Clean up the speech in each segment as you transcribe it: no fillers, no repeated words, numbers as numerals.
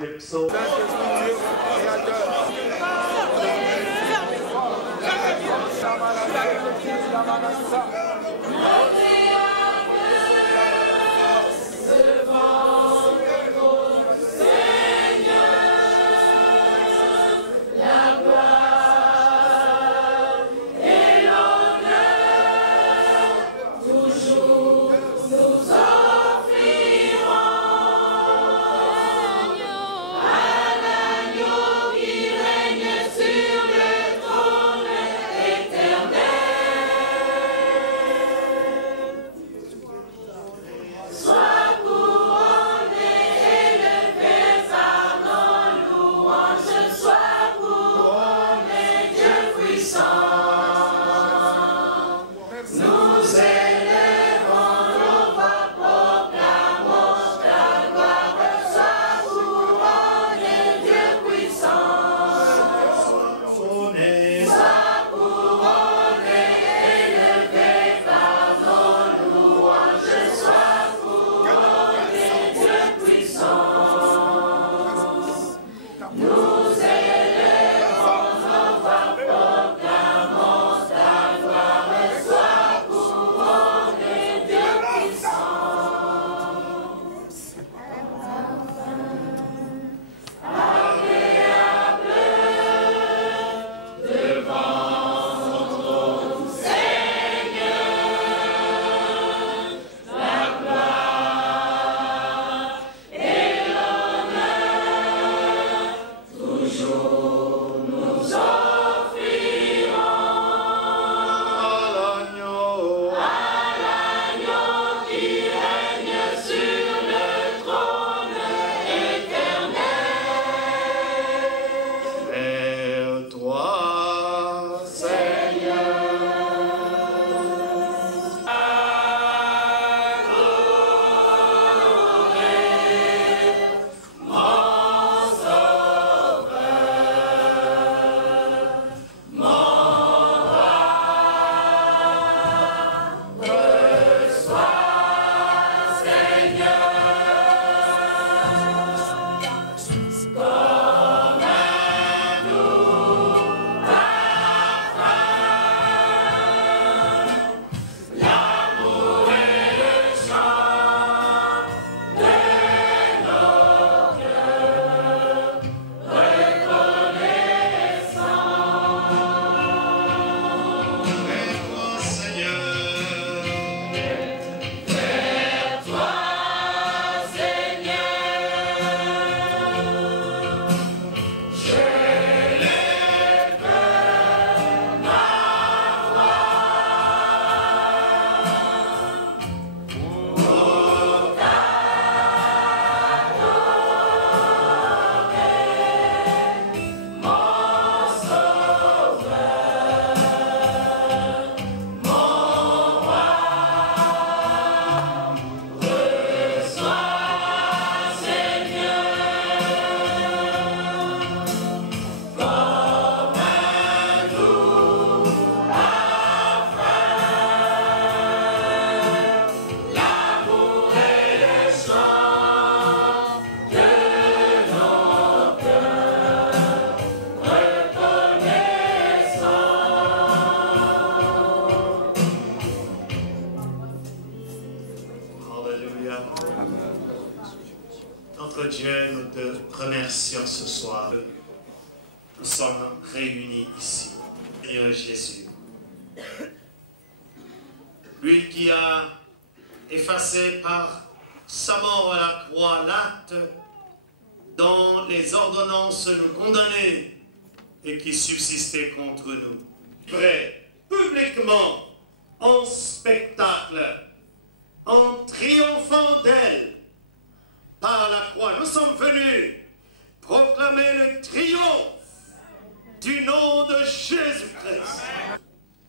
des psaumes. Notre Dieu, nous te remercions ce soir. Nous sommes réunis ici. Seigneur Jésus, lui qui a effacé par sa mort à la croix l'acte dont les ordonnances nous condamnaient et qui subsistait contre nous. Prêt, publiquement, en spectacle, en triomphant d'elle, par la croix, nous sommes venus proclamer le triomphe du nom de Jésus-Christ.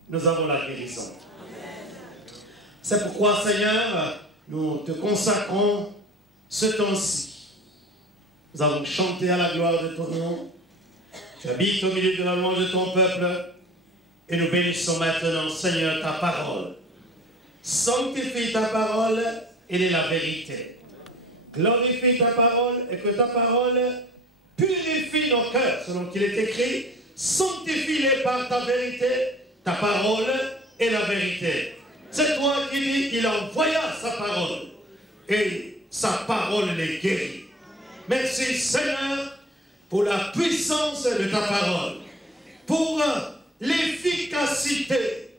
Nous avons la guérison. C'est pourquoi, Seigneur, nous te consacrons ce temps-ci. Nous avons chanté à la gloire de ton nom. Tu habites au milieu de la louange de ton peuple. Et nous bénissons maintenant, Seigneur, ta parole. Sanctifie ta parole, elle est la vérité. glorifie ta parole et que ta parole purifie nos cœurs, selon qu'il est écrit, sanctifie-les par ta vérité, ta parole est la vérité. C'est toi qui dis qu'il envoya sa parole et sa parole les guérit. Merci Seigneur pour la puissance de ta parole, pour l'efficacité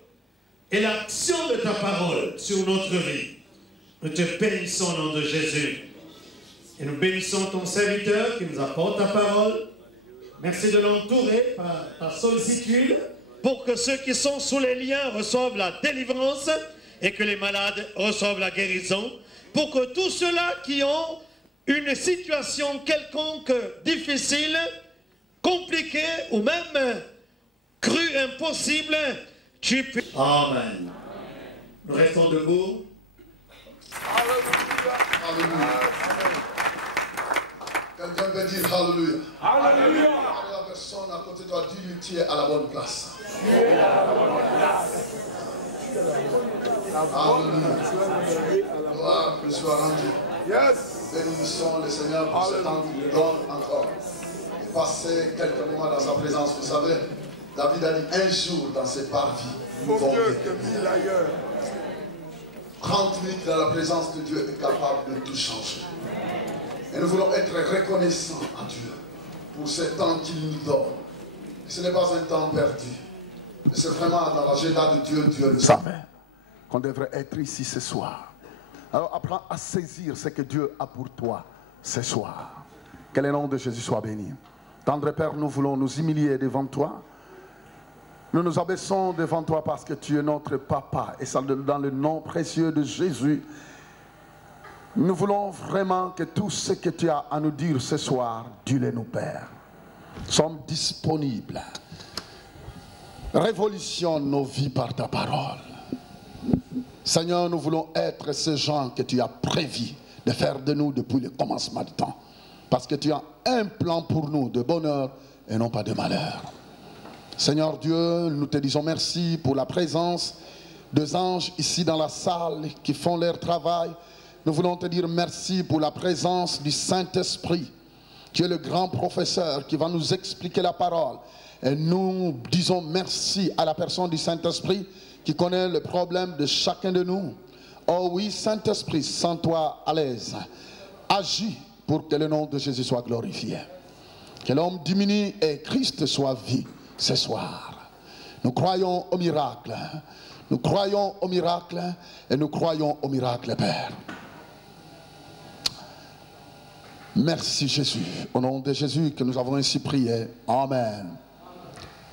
et l'action de ta parole sur notre vie. Nous te bénissons au nom de Jésus. Et nous bénissons ton serviteur qui nous apporte ta parole. Merci de l'entourer par ta sollicitude pour que ceux qui sont sous les liens reçoivent la délivrance et que les malades reçoivent la guérison. Pour que tous ceux-là qui ont une situation quelconque difficile, compliquée ou même crue impossible, tu peux. Amen. Nous restons debout. Alléluia. Quelqu'un peut dire Alléluia. Alléluia. La personne à côté de toi, dis-lui, tu es à la bonne place. Alléluia. Gloire que soit rendue. Bénissons le Seigneur pour ce temps qu'il nous donne encore. Et passer quelques moments dans sa présence. Vous savez, David a dit un jour dans ses parvis. Nous vont mieux que 1000 ailleurs. 30 minutes dans la présence de Dieu est capable de tout changer. Et nous voulons être reconnaissants à Dieu pour ce temps qu'il nous donne. Et ce n'est pas un temps perdu. C'est vraiment dans l'agenda de Dieu, Dieu le savait qu'on devrait être ici ce soir. Alors apprends à saisir ce que Dieu a pour toi ce soir. Que le nom de Jésus soit béni. Tendre Père, nous voulons nous humilier devant toi. Nous nous abaissons devant toi parce que tu es notre papa. Et ça, dans le nom précieux de Jésus, nous voulons vraiment que tout ce que tu as à nous dire ce soir, dis-le nous, Père. Nous sommes disponibles. Révolutionne nos vies par ta parole. Seigneur, nous voulons être ces gens que tu as prévu de faire de nous depuis le commencement du temps. Parce que tu as un plan pour nous de bonheur et non pas de malheur. Seigneur Dieu, nous te disons merci pour la présence des anges ici dans la salle qui font leur travail. Nous voulons te dire merci pour la présence du Saint-Esprit, qui est le grand professeur qui va nous expliquer la parole. Et nous disons merci à la personne du Saint-Esprit qui connaît le problème de chacun de nous. Oh oui, Saint-Esprit, sens-toi à l'aise. Agis pour que le nom de Jésus soit glorifié. Que l'homme diminue et Christ soit vu ce soir. Nous croyons au miracle. Nous croyons au miracle et nous croyons au miracle, Père. Merci Jésus. Au nom de Jésus que nous avons ainsi prié. Amen.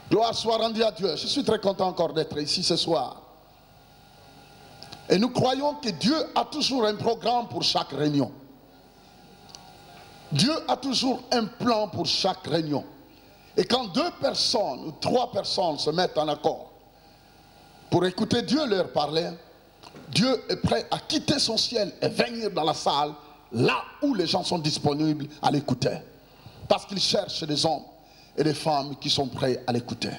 Gloire soit rendue à Dieu. Je suis très content encore d'être ici ce soir. Et nous croyons que Dieu a toujours un programme pour chaque réunion. Dieu a toujours un plan pour chaque réunion. Et quand 2 personnes ou 3 personnes se mettent en accord pour écouter Dieu leur parler, Dieu est prêt à quitter son ciel et venir dans la salle là où les gens sont disponibles à l'écouter. Parce qu'il cherche des hommes et des femmes qui sont prêts à l'écouter.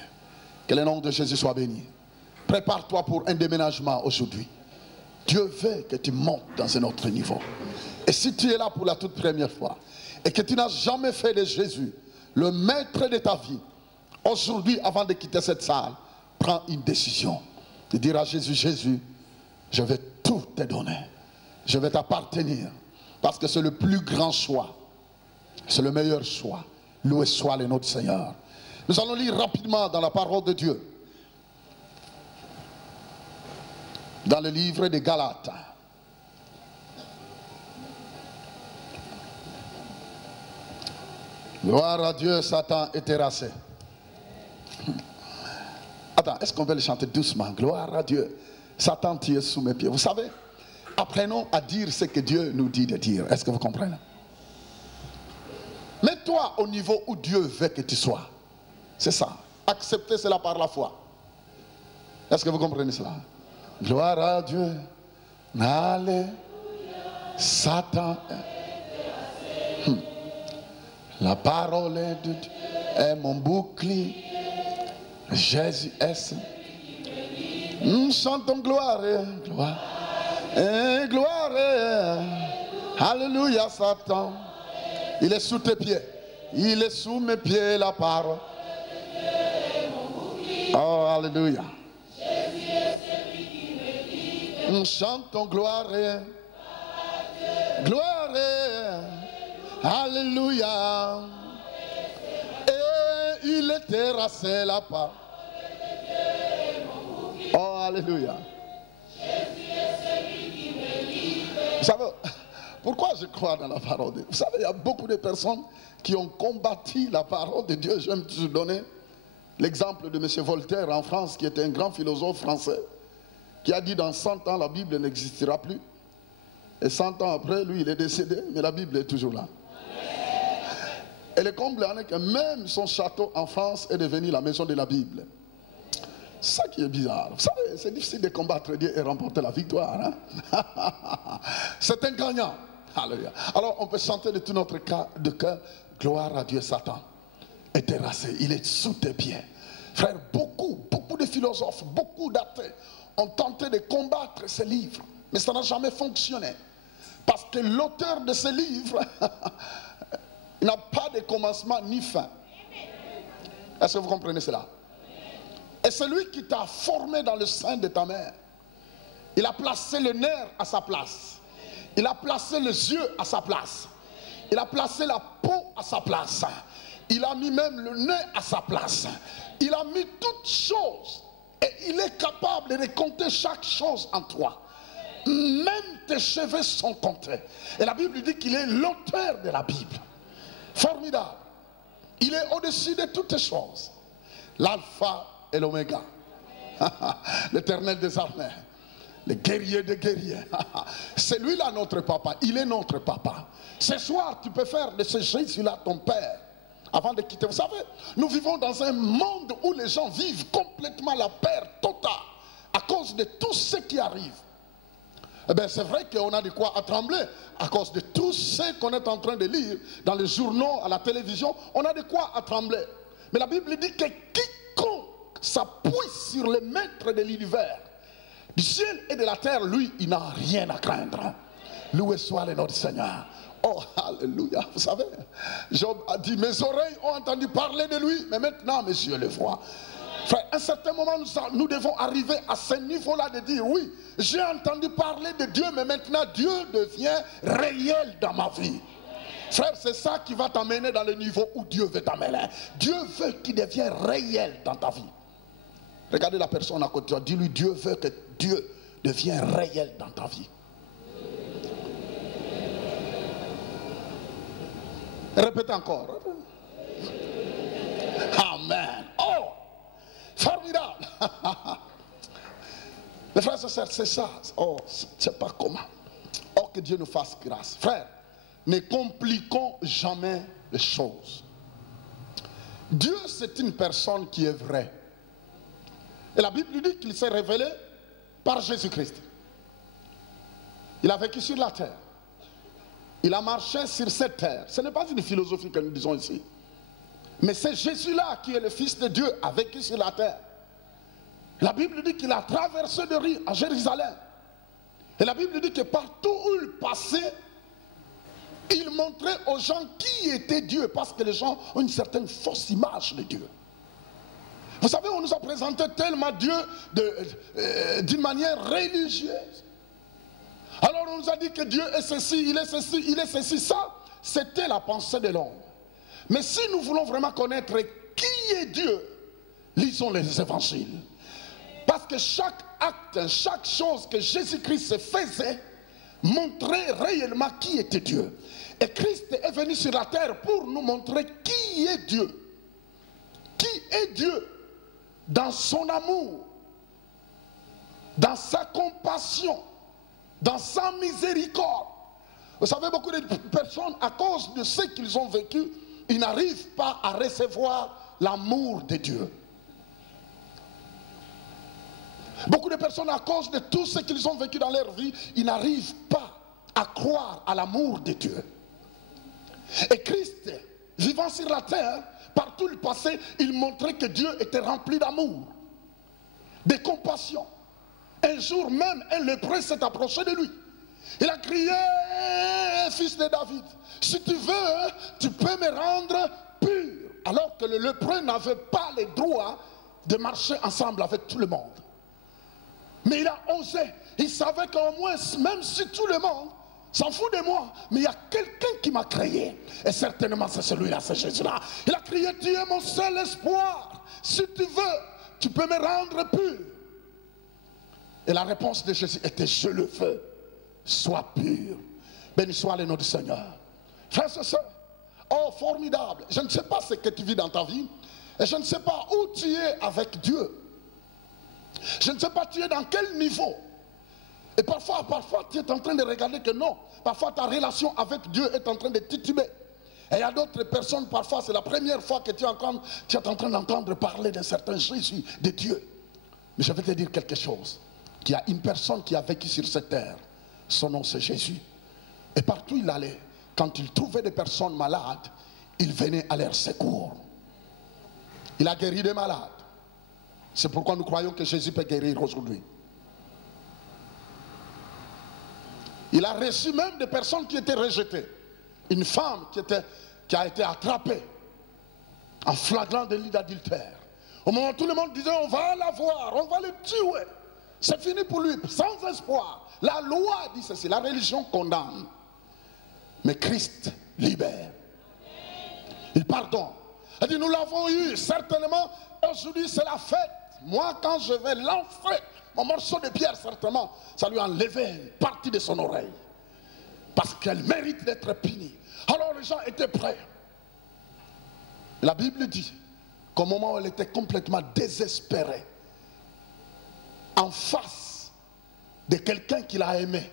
Que le nom de Jésus soit béni. Prépare-toi pour un déménagement aujourd'hui. Dieu veut que tu montes dans un autre niveau. Et si tu es là pour la toute première fois et que tu n'as jamais fait de Jésus le maître de ta vie, aujourd'hui, avant de quitter cette salle, prends une décision de dire à Jésus, Jésus, je vais tout te donner. Je vais t'appartenir. Parce que c'est le plus grand choix. C'est le meilleur choix. Loué soit le nom du Seigneur. Nous allons lire rapidement dans la parole de Dieu. Dans le livre des Galates. Gloire à Dieu, Satan est terrassé. Attends, est-ce qu'on peut le chanter doucement? Gloire à Dieu, Satan, tu es sous mes pieds. Vous savez, apprenons à dire ce que Dieu nous dit de dire. Est-ce que vous comprenez? Mets-toi au niveau où Dieu veut que tu sois. C'est ça. Acceptez cela par la foi. Est-ce que vous comprenez cela? Gloire à Dieu. Allez. Satan. La parole de Dieu est mon bouclier. Jésus est. Nous chantons gloire. Gloire. Et gloire. Alléluia, Satan. Il est sous tes pieds. Il est sous mes pieds, la parole. Oh, alléluia. On chante ton gloire. Gloire. Alléluia. Et il est terrassé la part. Oh, alléluia. Vous savez, pourquoi je crois dans la parole de Dieu? Vous savez, il y a beaucoup de personnes qui ont combattu la parole de Dieu. J'aime toujours donner l'exemple de M. Voltaire en France, qui était un grand philosophe français, qui a dit dans 100 ans, la Bible n'existera plus. Et 100 ans après, lui, il est décédé, mais la Bible est toujours là. Et le comble en est que même son château en France est devenu la maison de la Bible. C'est ça qui est bizarre. Vous savez, c'est difficile de combattre Dieu et remporter la victoire. Hein? C'est un gagnant. Alléluia. Alors, on peut chanter de tout notre cœur, gloire à Dieu. Satan est terrassé. Il est sous tes pieds. Frère, beaucoup de philosophes, beaucoup d'athées ont tenté de combattre ces livres. Mais ça n'a jamais fonctionné. Parce que l'auteur de ces livres n'a pas de commencement ni fin. Est-ce que vous comprenez cela? Et celui qui t'a formé dans le sein de ta mère, il a placé le nerf à sa place. Il a placé les yeux à sa place. Il a placé la peau à sa place. Il a mis même le nez à sa place. Il a mis toutes choses. Et il est capable de compter chaque chose en toi. Même tes cheveux sont comptés. Et la Bible dit qu'il est l'auteur de la Bible. Formidable. Il est au-dessus de toutes choses. L'alpha et l'oméga. L'Éternel des armées. Le guerrier des guerriers. C'est lui-là notre papa. Il est notre papa. Ce soir, tu peux faire de ce Jésus-là ton père. Avant de quitter. Vous savez, nous vivons dans un monde où les gens vivent complètement la perte totale. À cause de tout ce qui arrive. Eh bien, c'est vrai qu'on a de quoi à trembler. À cause de tout ce qu'on est en train de lire dans les journaux, à la télévision. On a de quoi à trembler. Mais la Bible dit que quiconque s'appuie sur le maître de l'univers, du ciel et de la terre, lui, il n'a rien à craindre. Loué soit le nom du Seigneur. Oh, alléluia. Vous savez, Job a dit, mes oreilles ont entendu parler de lui, mais maintenant mes yeux le voient. Frère, à un certain moment, nous devons arriver à ce niveau-là de dire, oui, j'ai entendu parler de Dieu, mais maintenant Dieu devient réel dans ma vie. Frère, c'est ça qui va t'amener dans le niveau où Dieu veut t'amener. Dieu veut qu'il devienne réel dans ta vie. Regardez la personne à côté de toi, dis-lui, Dieu veut que Dieu devienne réel dans ta vie. Répétez encore. Amen. Oh, formidable. Mes frères et sœurs, c'est ça. Oh, je ne sais pas comment. Oh, que Dieu nous fasse grâce. Frère, ne compliquons jamais les choses. Dieu, c'est une personne qui est vraie. Et la Bible dit qu'il s'est révélé par Jésus-Christ. Il a vécu sur la terre. Il a marché sur cette terre. Ce n'est pas une philosophie que nous disons ici. Mais c'est Jésus-là qui est le Fils de Dieu, a vécu sur la terre. La Bible dit qu'il a traversé de rue à Jérusalem. Et la Bible dit que partout où il passait, il montrait aux gens qui était Dieu. Parce que les gens ont une certaine fausse image de Dieu. Vous savez, on nous a présenté tellement Dieu d'une manière religieuse. Alors on nous a dit que Dieu est ceci, il est ceci, il est ceci. Ça, c'était la pensée de l'homme. Mais si nous voulons vraiment connaître qui est Dieu, lisons les évangiles. Parce que chaque acte, chaque chose que Jésus-Christ faisait, montrait réellement qui était Dieu. Et Christ est venu sur la terre pour nous montrer qui est Dieu. Qui est Dieu dans son amour, dans sa compassion, dans sa miséricorde. Vous savez, beaucoup de personnes, à cause de ce qu'ils ont vécu, ils n'arrivent pas à recevoir l'amour de Dieu. Beaucoup de personnes, à cause de tout ce qu'ils ont vécu dans leur vie, ils n'arrivent pas à croire à l'amour de Dieu. Et Christ, vivant sur la terre, partout le passé, il montrait que Dieu était rempli d'amour, de compassion. Un jour même, un lépreux s'est approché de lui. Il a crié, est fils de David, si tu veux, tu peux me rendre pur. Alors que le lépreux n'avait pas le droit de marcher ensemble avec tout le monde. Mais il a osé. Il savait qu'au moins, même si tout le monde s'en fout de moi, mais il y a quelqu'un qui m'a créé. Et certainement c'est celui-là, c'est Jésus-là. Il a crié, tu es mon seul espoir. Si tu veux, tu peux me rendre pur. Et la réponse de Jésus était, je le veux, sois pur. Béni soit le nom du Seigneur. Frères et sœurs, oh formidable. Je ne sais pas ce que tu vis dans ta vie. Et je ne sais pas où tu es avec Dieu. Je ne sais pas tu es dans quel niveau. Et parfois tu es en train de regarder que non. Parfois ta relation avec Dieu est en train de tituber. Et il y a d'autres personnes, parfois c'est la première fois que tu es en train d'entendre parler d'un certain Jésus, de Dieu. Mais je vais te dire quelque chose. Qu'il y a une personne qui a vécu sur cette terre. Son nom c'est Jésus. Et partout il allait, quand il trouvait des personnes malades, il venait à leur secours. Il a guéri des malades. C'est pourquoi nous croyons que Jésus peut guérir aujourd'hui. Il a reçu même des personnes qui étaient rejetées. Une femme qui a été attrapée en flagrant délit d'adultère. Au moment où tout le monde disait, on va la voir, on va le tuer. C'est fini pour lui, sans espoir. La loi dit ceci, la religion condamne. Mais Christ libère. Il pardonne. Il dit, nous l'avons eu, certainement, aujourd'hui c'est la fête. Moi, quand je vais lancer mon morceau de pierre, certainement, ça lui a enlevé une partie de son oreille. Parce qu'elle mérite d'être punie. Alors les gens étaient prêts. La Bible dit qu'au moment où elle était complètement désespérée, en face de quelqu'un qui l'a aimé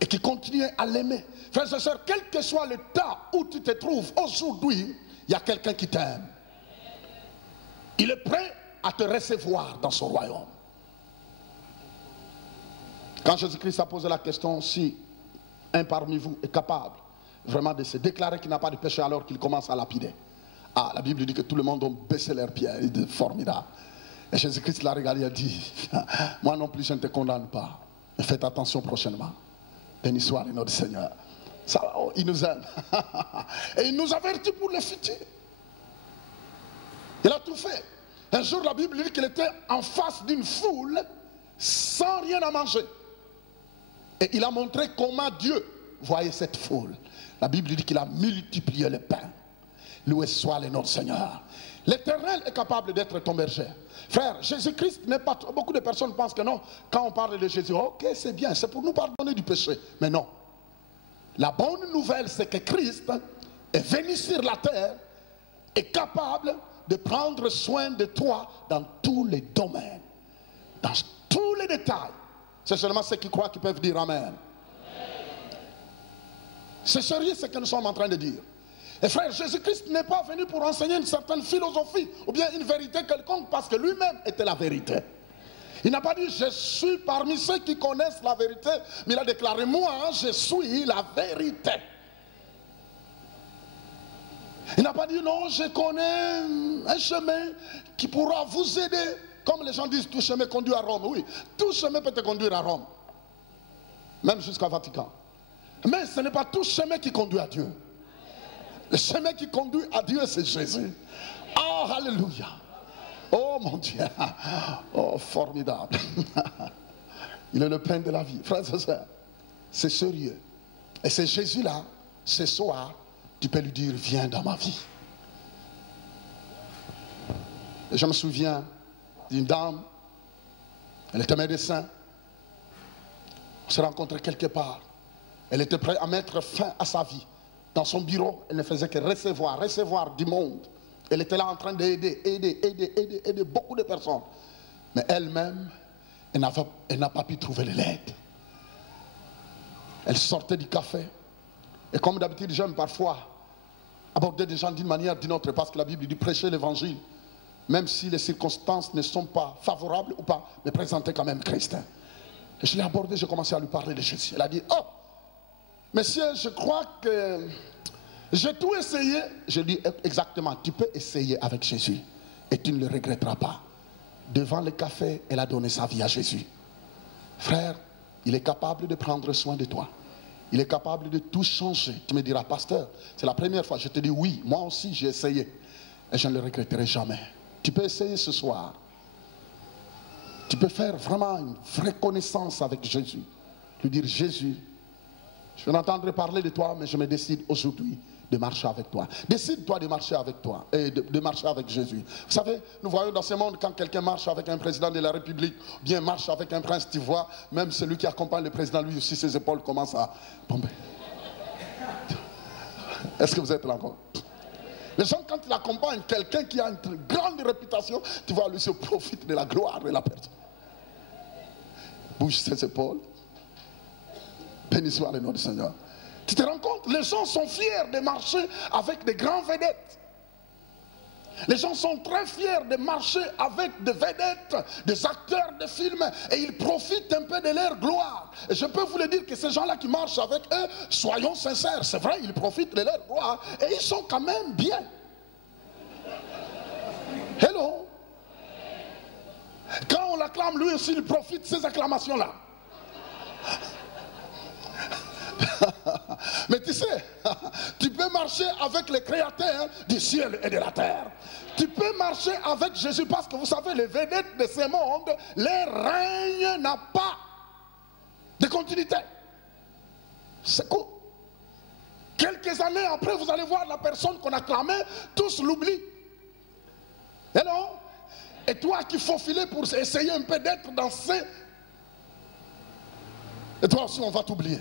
et qui continuait à l'aimer. Frères et sœurs, quel que soit le temps où tu te trouves aujourd'hui, il y a quelqu'un qui t'aime. Il est prêt à te recevoir dans son royaume. Quand Jésus-Christ a posé la question si un parmi vous est capable vraiment de se déclarer qu'il n'a pas de péché alors qu'il commence à lapider. Ah, la Bible dit que tout le monde a baissé leurs pieds. Il est formidable. Et Jésus-Christ l'a regardé et a dit, moi non plus je ne te condamne pas. Mais faites attention prochainement. Béni soit le nom du Seigneur. Ça, oh, il nous aime. Et il nous avertit pour le futur. Il a tout fait. Un jour la Bible dit qu'il était en face d'une foule sans rien à manger. Et il a montré comment Dieu voyait cette foule. La Bible dit qu'il a multiplié le pain. Loué soit le nom du Seigneur. L'Éternel est capable d'être ton berger. Frère, Jésus-Christ n'est pas... Beaucoup de personnes pensent que non, quand on parle de Jésus, ok, c'est bien, c'est pour nous pardonner du péché. Mais non. La bonne nouvelle, c'est que Christ est venu sur la terre, est capable de prendre soin de toi dans tous les domaines, dans tous les détails. C'est seulement ceux qui croient qui peuvent dire Amen. C'est sérieux ce que nous sommes en train de dire. Et frère, Jésus-Christ n'est pas venu pour enseigner une certaine philosophie ou bien une vérité quelconque parce que lui-même était la vérité. Il n'a pas dit je suis parmi ceux qui connaissent la vérité, mais il a déclaré moi je suis la vérité. Il n'a pas dit non, je connais un chemin qui pourra vous aider. Comme les gens disent tout chemin conduit à Rome. Oui, tout chemin peut te conduire à Rome. Même jusqu'au Vatican. Mais ce n'est pas tout chemin qui conduit à Dieu. Le chemin qui conduit à Dieu, c'est Jésus. Oh, alléluia. Oh, mon Dieu. Oh, formidable. Il est le pain de la vie. Frères et sœurs, c'est sérieux. Et c'est Jésus-là, ce soir, tu peux lui dire, viens dans ma vie. Et je me souviens d'une dame, elle était médecin. On s'est rencontrés quelque part. Elle était prête à mettre fin à sa vie. Dans son bureau, elle ne faisait que recevoir du monde. Elle était là en train d'aider, aider beaucoup de personnes. Mais elle-même, elle n'a pas pu trouver l'aide. Elle sortait du café. Et comme d'habitude, j'aime parfois aborder des gens d'une manière ou d'une autre, parce que la Bible dit prêcher l'évangile, même si les circonstances ne sont pas favorables ou pas, mais présenter quand même Christ. Et je l'ai abordé, j'ai commencé à lui parler de Jésus. Elle a dit, oh, monsieur, je crois que j'ai tout essayé. Je lui ai dit exactement, tu peux essayer avec Jésus et tu ne le regretteras pas. Devant le café, elle a donné sa vie à Jésus. Frère, il est capable de prendre soin de toi. Il est capable de tout changer. Tu me diras, pasteur, c'est la première fois. Je te dis oui, moi aussi j'ai essayé. Et je ne le regretterai jamais. Tu peux essayer ce soir. Tu peux faire vraiment une vraie connaissance avec Jésus. Lui dire, Jésus, je n'entendrai parler de toi, mais je me décide aujourd'hui de marcher avec toi. Décide-toi de marcher avec toi et de marcher avec Jésus. Vous savez, nous voyons dans ce monde, quand quelqu'un marche avec un président de la République, bien marche avec un prince, tu vois, même celui qui accompagne le président, lui aussi, ses épaules commencent à tomber. Est-ce que vous êtes là encore? Les gens, quand ils accompagnent quelqu'un qui a une grande réputation, tu vois, lui se profite de la gloire de la personne. Bouge ses épaules. Béni soit le nom du Seigneur. Tu te rends compte? Les gens sont fiers de marcher avec des grands vedettes. Les gens sont très fiers de marcher avec des vedettes, des acteurs de films, et ils profitent un peu de leur gloire. Et je peux vous le dire que ces gens-là qui marchent avec eux, soyons sincères, c'est vrai, ils profitent de leur gloire, et ils sont quand même bien. Hello? Quand on l'acclame, lui aussi, il profite de ces acclamations-là. Mais tu sais, tu peux marcher avec le créateur du ciel et de la terre. Tu peux marcher avec Jésus parce que vous savez, les vedettes de ce monde, leur règne n'a pas de continuité. C'est cool. Quelques années après, vous allez voir la personne qu'on acclamait, tous l'oublient. Et non? Et toi qui faufiler pour essayer un peu d'être dans ces... Et toi aussi, on va t'oublier.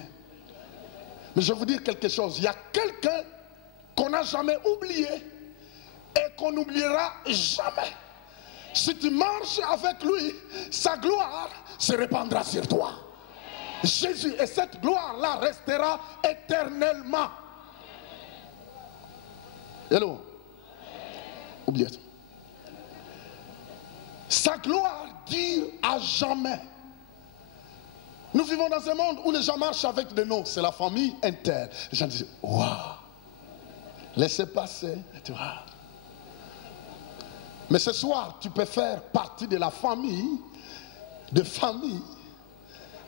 Mais je vais vous dire quelque chose. Il y a quelqu'un qu'on n'a jamais oublié et qu'on n'oubliera jamais. Si tu marches avec lui, sa gloire se répandra sur toi. Jésus, et cette gloire-là restera éternellement. Hello. Oubliez ça. Sa gloire dure à jamais. Nous vivons dans un monde où les gens marchent avec des noms. C'est la famille interne. Les gens disent, waouh, laissez passer. Tu vois. Mais ce soir, tu peux faire partie de la famille,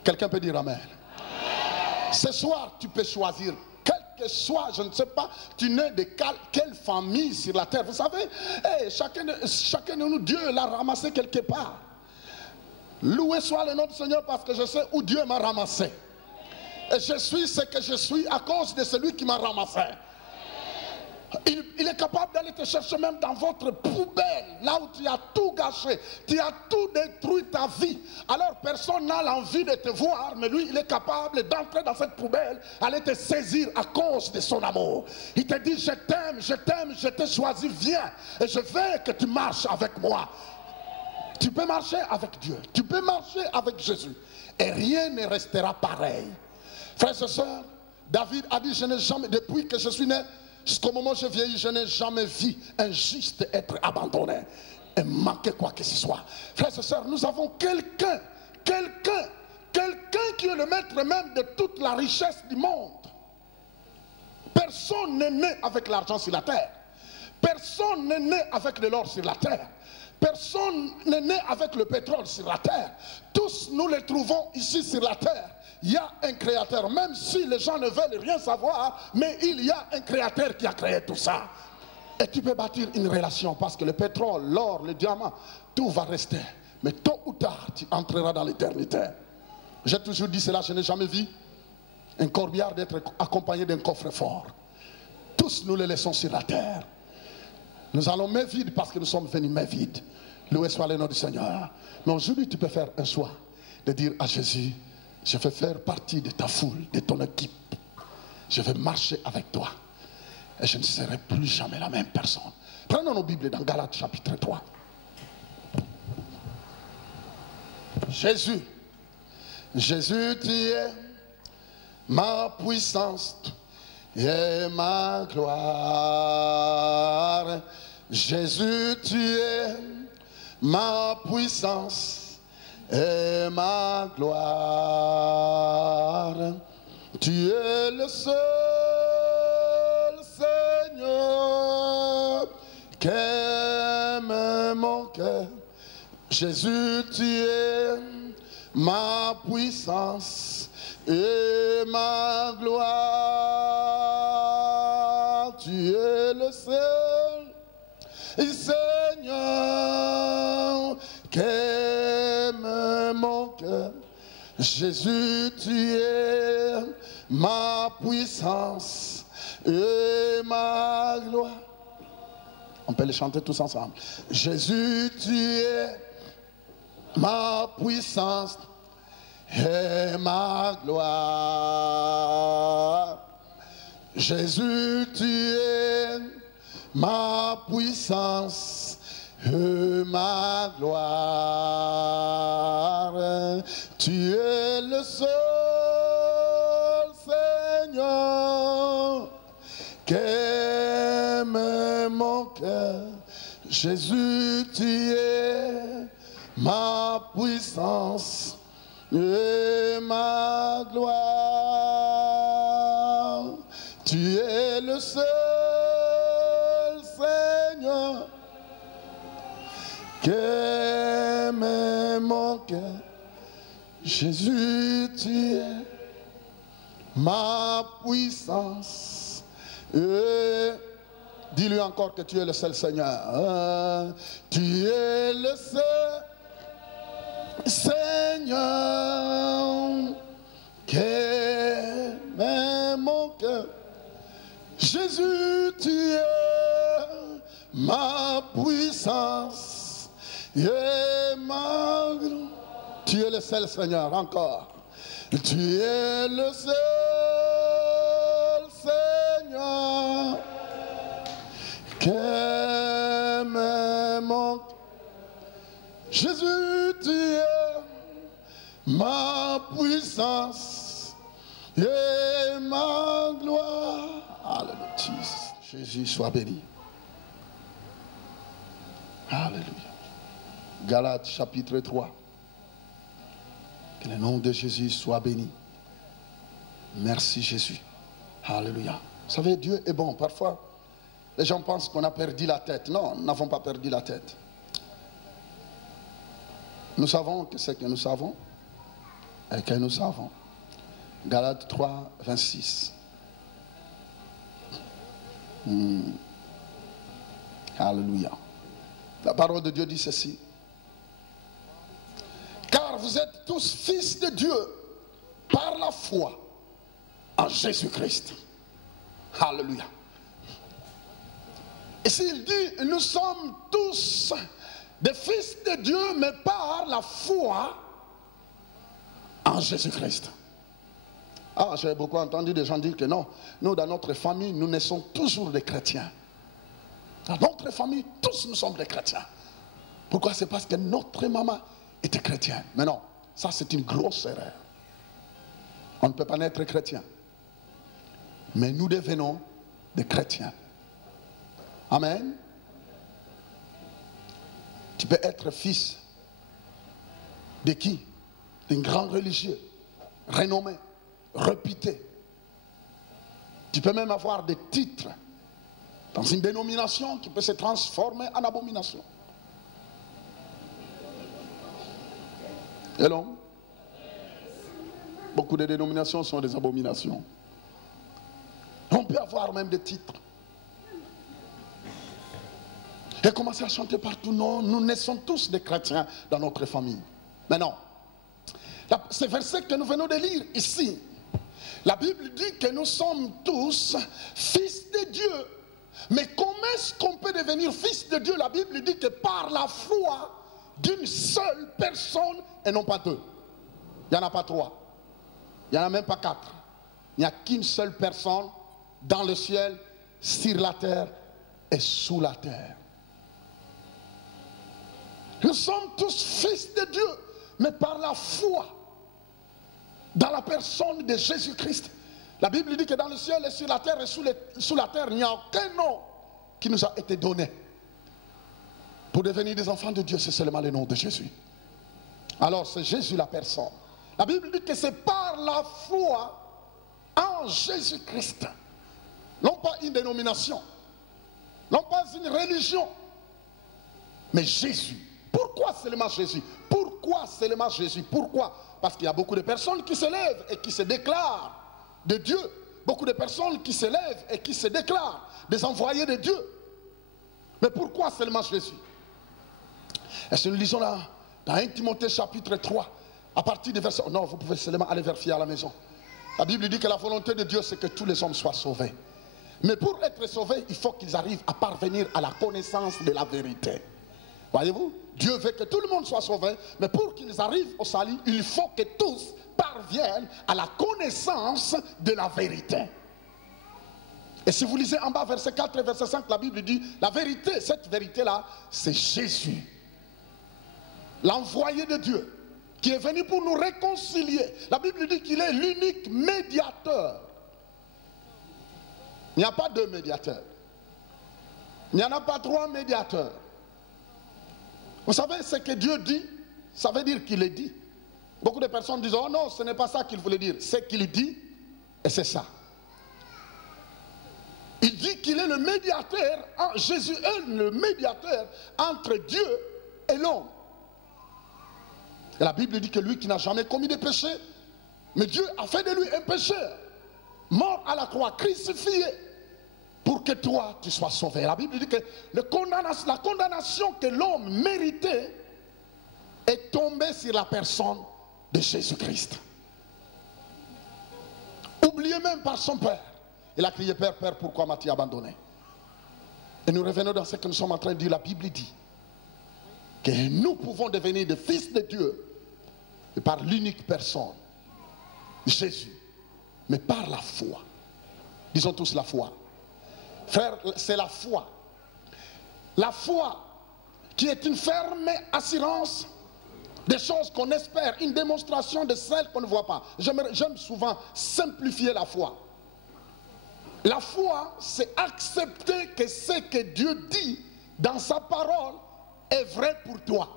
Quelqu'un peut dire amen. Ce soir, tu peux choisir, quel que soit, je ne sais pas, tu nais de quelle famille sur la terre. Vous savez, chacun de nous, Dieu l'a ramassé quelque part. Loué soit le nom du Seigneur parce que je sais où Dieu m'a ramassé. Et je suis ce que je suis à cause de celui qui m'a ramassé. Il est capable d'aller te chercher même dans votre poubelle, là où tu as tout gâché, tu as tout détruit ta vie. Alors personne n'a l'envie de te voir, mais lui il est capable d'entrer dans cette poubelle, aller te saisir à cause de son amour. Il te dit, je t'aime, je t'ai choisi, viens, et je veux que tu marches avec moi. Tu peux marcher avec Dieu, tu peux marcher avec Jésus, et rien ne restera pareil. Frères et sœurs, David a dit, je n'ai jamais, depuis que je suis né, jusqu'au moment où je vieillis, je n'ai jamais vu un juste être abandonné et manquer quoi que ce soit. Frères et sœurs, nous avons quelqu'un qui est le maître même de toute la richesse du monde. Personne n'est né avec l'argent sur la terre. Personne n'est né avec de l'or sur la terre. Personne n'est né avec le pétrole sur la terre. Tous nous les trouvons ici sur la terre. Il y a un créateur, même si les gens ne veulent rien savoir, mais il y a un créateur qui a créé tout ça. Et tu peux bâtir une relation parce que le pétrole, l'or, le diamant, tout va rester. Mais tôt ou tard, tu entreras dans l'éternité. J'ai toujours dit cela, je n'ai jamais vu un corbillard d'être accompagné d'un coffre-fort. Tous nous les laissons sur la terre. Nous allons main vide parce que nous sommes venus main vide. Loué soit le nom du Seigneur. Mais aujourd'hui, tu peux faire un choix de dire à Jésus, je vais faire partie de ta foule, de ton équipe. Je vais marcher avec toi. Et je ne serai plus jamais la même personne. Prenons nos Bibles dans Galates chapitre 3. Jésus, tu es ma puissance et ma gloire. Jésus, tu es ma puissance et ma gloire. Tu es le seul Seigneur qu'aime mon cœur. Jésus, tu es ma puissance et ma gloire. Tu es le seul Seigneur qu'aime mon cœur. Jésus, tu es ma puissance et ma gloire. On peut les chanter tous ensemble. Jésus, tu es ma puissance et ma gloire. Jésus, tu es ma puissance et ma gloire. Tu es le seul Seigneur qu'aime mon cœur. Jésus, tu es ma puissance et ma gloire. Tu es le seul Seigneur qu'aime mon cœur. Jésus, tu es ma puissance. Et dis-lui encore que tu es le seul Seigneur. Tu es le seul Seigneur qu'aime mon cœur. Jésus, tu es ma puissance et ma gloire. Tu es le seul Seigneur, encore. Tu es le seul Seigneur qu'aime mon cœur. Jésus, tu es ma puissance et ma gloire. Alléluia. Jésus soit béni. Alléluia. Galates chapitre 3. Que le nom de Jésus soit béni. Merci Jésus. Alléluia. Vous savez, Dieu est bon. Parfois, les gens pensent qu'on a perdu la tête. Non, nous n'avons pas perdu la tête. Nous savons que c'est que nous savons et que nous savons. Galates 3, 26. Alléluia. La parole de Dieu dit ceci. Car vous êtes tous fils de Dieu par la foi en Jésus-Christ. Alléluia. Et s'il dit, nous sommes tous des fils de Dieu, mais par la foi en Jésus-Christ. Ah, j'ai beaucoup entendu des gens dire que non, nous dans notre famille, nous naissons toujours des chrétiens. Dans notre famille, tous nous sommes des chrétiens. Pourquoi? C'est parce que notre maman était chrétienne. Mais non, ça c'est une grosse erreur. On ne peut pas naître chrétien. Mais nous devenons des chrétiens. Amen. Tu peux être fils de qui? D'un grand religieux, renommé, réputé. Tu peux même avoir des titres dans une dénomination qui peut se transformer en abomination. Et non? Beaucoup de dénominations sont des abominations. On peut avoir même des titres. Et commencer à chanter partout. Non, nous naissons tous des chrétiens dans notre famille. Mais non. Ce verset que nous venons de lire ici, la Bible dit que nous sommes tous fils de Dieu. Mais comment est-ce qu'on peut devenir fils de Dieu? La Bible dit que par la foi d'une seule personne et non pas deux. Il n'y en a pas trois. Il n'y en a même pas quatre. Il n'y a qu'une seule personne dans le ciel, sur la terre et sous la terre. Nous sommes tous fils de Dieu, mais par la foi dans la personne de Jésus-Christ. La Bible dit que dans le ciel et sur la terre et sous la terre, il n'y a aucun nom qui nous a été donné. Pour devenir des enfants de Dieu, c'est seulement le nom de Jésus. Alors c'est Jésus la personne. La Bible dit que c'est par la foi en Jésus-Christ. Non pas une dénomination, non pas une religion, mais Jésus. Pourquoi seulement Jésus? Pourquoi pourquoi seulement Jésus? Pourquoi? Parce qu'il y a beaucoup de personnes qui se lèvent et qui se déclarent de Dieu. Beaucoup de personnes qui se lèvent et qui se déclarent des envoyés de Dieu. Mais pourquoi seulement Jésus? Et si nous lisons là, dans 1 Timothée chapitre 3, à partir du verset... Non, vous pouvez seulement aller vérifier à la maison. La Bible dit que la volonté de Dieu, c'est que tous les hommes soient sauvés. Mais pour être sauvés, il faut qu'ils arrivent à parvenir à la connaissance de la vérité. Voyez-vous? Dieu veut que tout le monde soit sauvé, mais pour qu'ils arrivent au salut, il faut que tous parviennent à la connaissance de la vérité. Et si vous lisez en bas, verset 4 et verset 5, la Bible dit, la vérité, cette vérité-là, c'est Jésus. L'envoyé de Dieu, qui est venu pour nous réconcilier. La Bible dit qu'il est l'unique médiateur. Il n'y a pas deux médiateurs. Il n'y en a pas trois médiateurs. Vous savez ce que Dieu dit, ça veut dire qu'il est dit. Beaucoup de personnes disent, oh non, ce n'est pas ça qu'il voulait dire. Ce qu'il dit, et c'est ça. Il dit qu'il est le médiateur, Jésus est le médiateur entre Dieu et l'homme. Et la Bible dit que lui qui n'a jamais commis de péché, mais Dieu a fait de lui un pécheur, mort à la croix, crucifié, pour que toi tu sois sauvé. La Bible dit que la condamnation que l'homme méritait est tombée sur la personne de Jésus-Christ. Oublié même par son père. Il a crié, Père, Père, pourquoi m'as-tu abandonné? Et nous revenons dans ce que nous sommes en train de dire. La Bible dit que nous pouvons devenir des fils de Dieu par l'unique personne, Jésus, mais par la foi. Disons tous la foi. Frère, c'est la foi. La foi qui est une ferme assurance des choses qu'on espère, une démonstration de celles qu'on ne voit pas. J'aime souvent simplifier la foi. La foi, c'est accepter que ce que Dieu dit dans sa parole est vrai pour toi.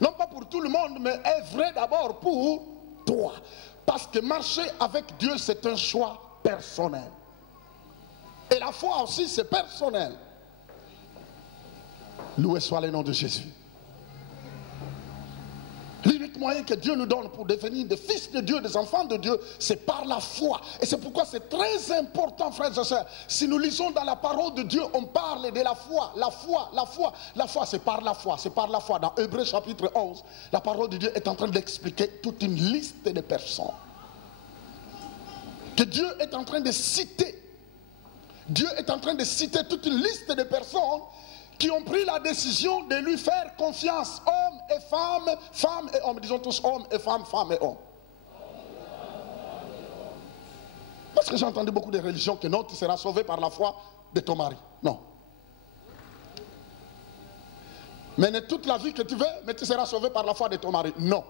Non pas pour tout le monde, mais est vrai d'abord pour toi. Parce que marcher avec Dieu, c'est un choix personnel. Et la foi aussi, c'est personnel. Loué soit le nom de Jésus. L'unique moyen que Dieu nous donne pour devenir des fils de Dieu, des enfants de Dieu, c'est par la foi. Et c'est pourquoi c'est très important, frères et sœurs. Si nous lisons dans la parole de Dieu, on parle de la foi. La foi, la foi, la foi, c'est par la foi. C'est par la foi. Dans Hébreux chapitre 11, la parole de Dieu est en train d'expliquer toute une liste de personnes que Dieu est en train de citer. Dieu est en train de citer toute une liste de personnes qui ont pris la décision de lui faire confiance, hommes et femmes, femmes et hommes. Disons tous hommes et femmes, femmes et hommes. Parce que j'ai entendu beaucoup de religions que non, tu seras sauvé par la foi de ton mari. Non. Mène toute la vie que tu veux, mais tu seras sauvé par la foi de ton mari. Non.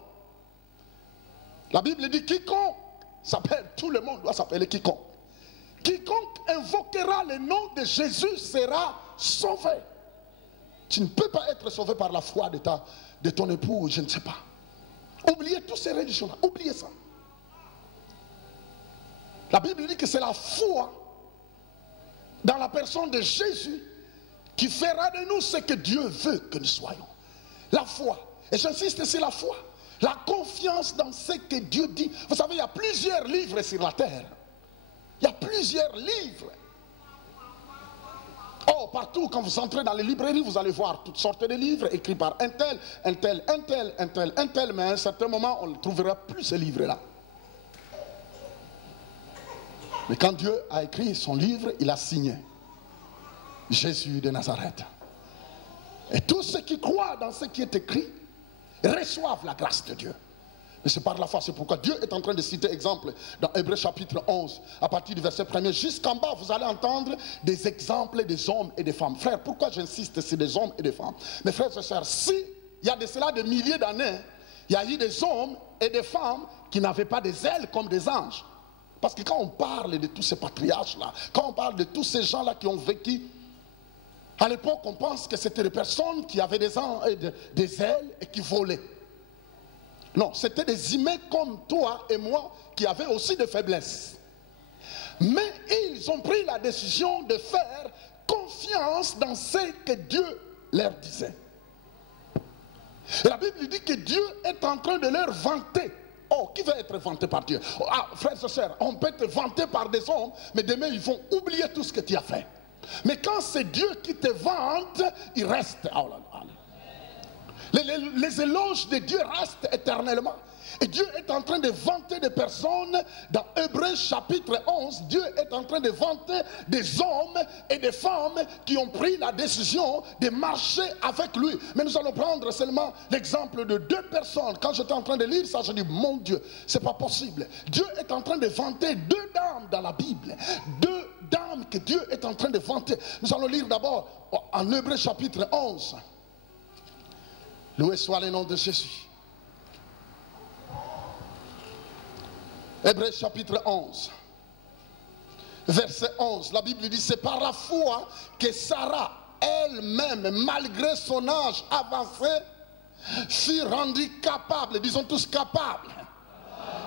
La Bible dit quiconque s'appelle, tout le monde doit s'appeler quiconque. Quiconque invoquera le nom de Jésus sera sauvé. Tu ne peux pas être sauvé par la foi de ton époux, je ne sais pas. Oubliez toutes ces religions-là, oubliez ça. La Bible dit que c'est la foi dans la personne de Jésus qui fera de nous ce que Dieu veut que nous soyons. La foi. Et j'insiste sur la foi. La confiance dans ce que Dieu dit. Vous savez, il y a plusieurs livres sur la terre. Il y a plusieurs livres. Oh, partout, quand vous entrez dans les librairies, vous allez voir toutes sortes de livres écrits par un tel, un tel, un tel, un tel, un tel. Mais à un certain moment, on ne trouvera plus ces livres-là. Mais quand Dieu a écrit son livre, il a signé Jésus de Nazareth. Et tous ceux qui croient dans ce qui est écrit reçoivent la grâce de Dieu. Mais c'est par la foi, c'est pourquoi Dieu est en train de citer exemple dans Hébreux chapitre 11, à partir du verset 1er jusqu'en bas, vous allez entendre des exemples des hommes et des femmes. Frères, pourquoi j'insiste sur des hommes et des femmes? Mes frères et sœurs, si il y a de cela des milliers d'années, il y a eu des hommes et des femmes qui n'avaient pas des ailes comme des anges. Parce que quand on parle de tous ces patriarches-là, quand on parle de tous ces gens-là qui ont vécu, à l'époque, on pense que c'était des personnes qui avaient des ailes et qui volaient. Non, c'était des humains comme toi et moi qui avaient aussi des faiblesses. Mais ils ont pris la décision de faire confiance dans ce que Dieu leur disait. Et la Bible dit que Dieu est en train de leur vanter. Oh, qui va être vanté par Dieu? Ah, frères et sœurs, on peut te vanter par des hommes, mais demain ils vont oublier tout ce que tu as fait. Mais quand c'est Dieu qui te vante, il reste. Oh là là. Les éloges de Dieu restent éternellement. Et Dieu est en train de vanter des personnes. Dans Hébreux chapitre 11, Dieu est en train de vanter des hommes et des femmes qui ont pris la décision de marcher avec lui. Mais nous allons prendre seulement l'exemple de 2 personnes. Quand j'étais en train de lire ça, je dis, mon Dieu, c'est pas possible. Dieu est en train de vanter 2 dames dans la Bible. 2 dames que Dieu est en train de vanter. Nous allons lire d'abord en Hébreux chapitre 11. Loué soit le nom de Jésus. Hébreux chapitre 11, verset 11, la Bible dit, c'est par la foi que Sarah elle-même, malgré son âge avancé, fut rendue capable, disons tous capables,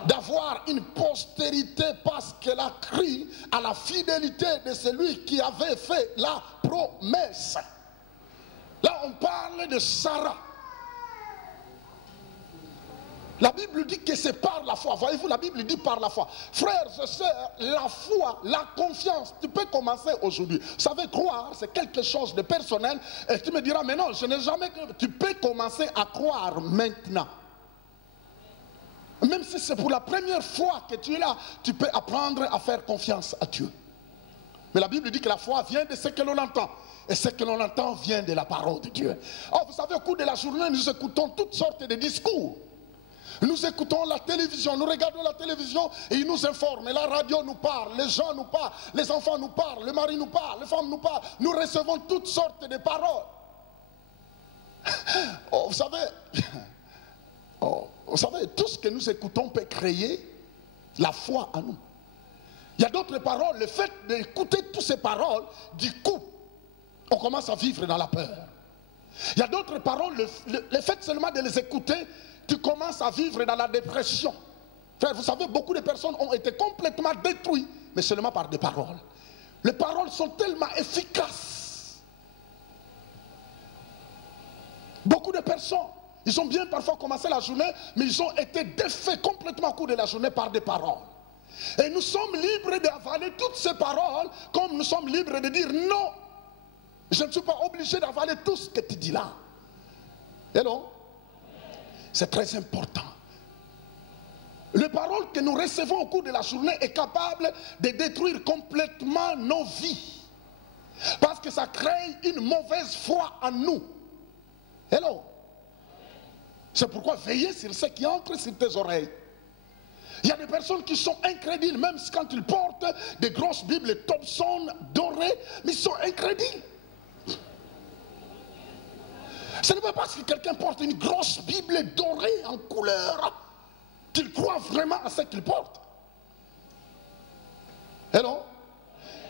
d'avoir une postérité parce qu'elle a cru à la fidélité de celui qui avait fait la promesse. Là on parle de Sarah. La Bible dit que c'est par la foi. Voyez-vous, la Bible dit par la foi. Frères et sœurs, la foi, la confiance, tu peux commencer aujourd'hui. Vous savez, croire, c'est quelque chose de personnel. Et tu me diras, mais non, je n'ai jamais cru. Tu peux commencer à croire maintenant. Même si c'est pour la première fois que tu es là, tu peux apprendre à faire confiance à Dieu. Mais la Bible dit que la foi vient de ce que l'on entend. Et ce que l'on entend vient de la parole de Dieu. Oh, vous savez, au cours de la journée, nous écoutons toutes sortes de discours. Nous écoutons la télévision, nous regardons la télévision et ils nous informent. Et la radio nous parle, les gens nous parlent, les enfants nous parlent, le mari nous parle, les femmes nous parlent. Nous recevons toutes sortes de paroles. Oh, vous savez, tout ce que nous écoutons peut créer la foi en nous. Il y a d'autres paroles, le fait d'écouter toutes ces paroles, du coup, on commence à vivre dans la peur. Il y a d'autres paroles, le fait seulement de les écouter, tu commences à vivre dans la dépression. Frère, vous savez, beaucoup de personnes ont été complètement détruites, mais seulement par des paroles. Les paroles sont tellement efficaces. Beaucoup de personnes, ils ont bien parfois commencé la journée, mais ils ont été défaits complètement au cours de la journée par des paroles. Et nous sommes libres d'avaler toutes ces paroles, comme nous sommes libres de dire non. Je ne suis pas obligé d'avaler tout ce que tu dis là. Et non? C'est très important. Les paroles que nous recevons au cours de la journée est capable de détruire complètement nos vies. Parce que ça crée une mauvaise foi en nous. Hello. C'est pourquoi veillez sur ce qui entre sur tes oreilles. Il y a des personnes qui sont incrédules, même quand ils portent des grosses Bibles Thompson dorées, mais ils sont incrédules. Ce n'est pas parce que quelqu'un porte une grosse Bible dorée en couleur qu'il croit vraiment à ce qu'il porte. Hello?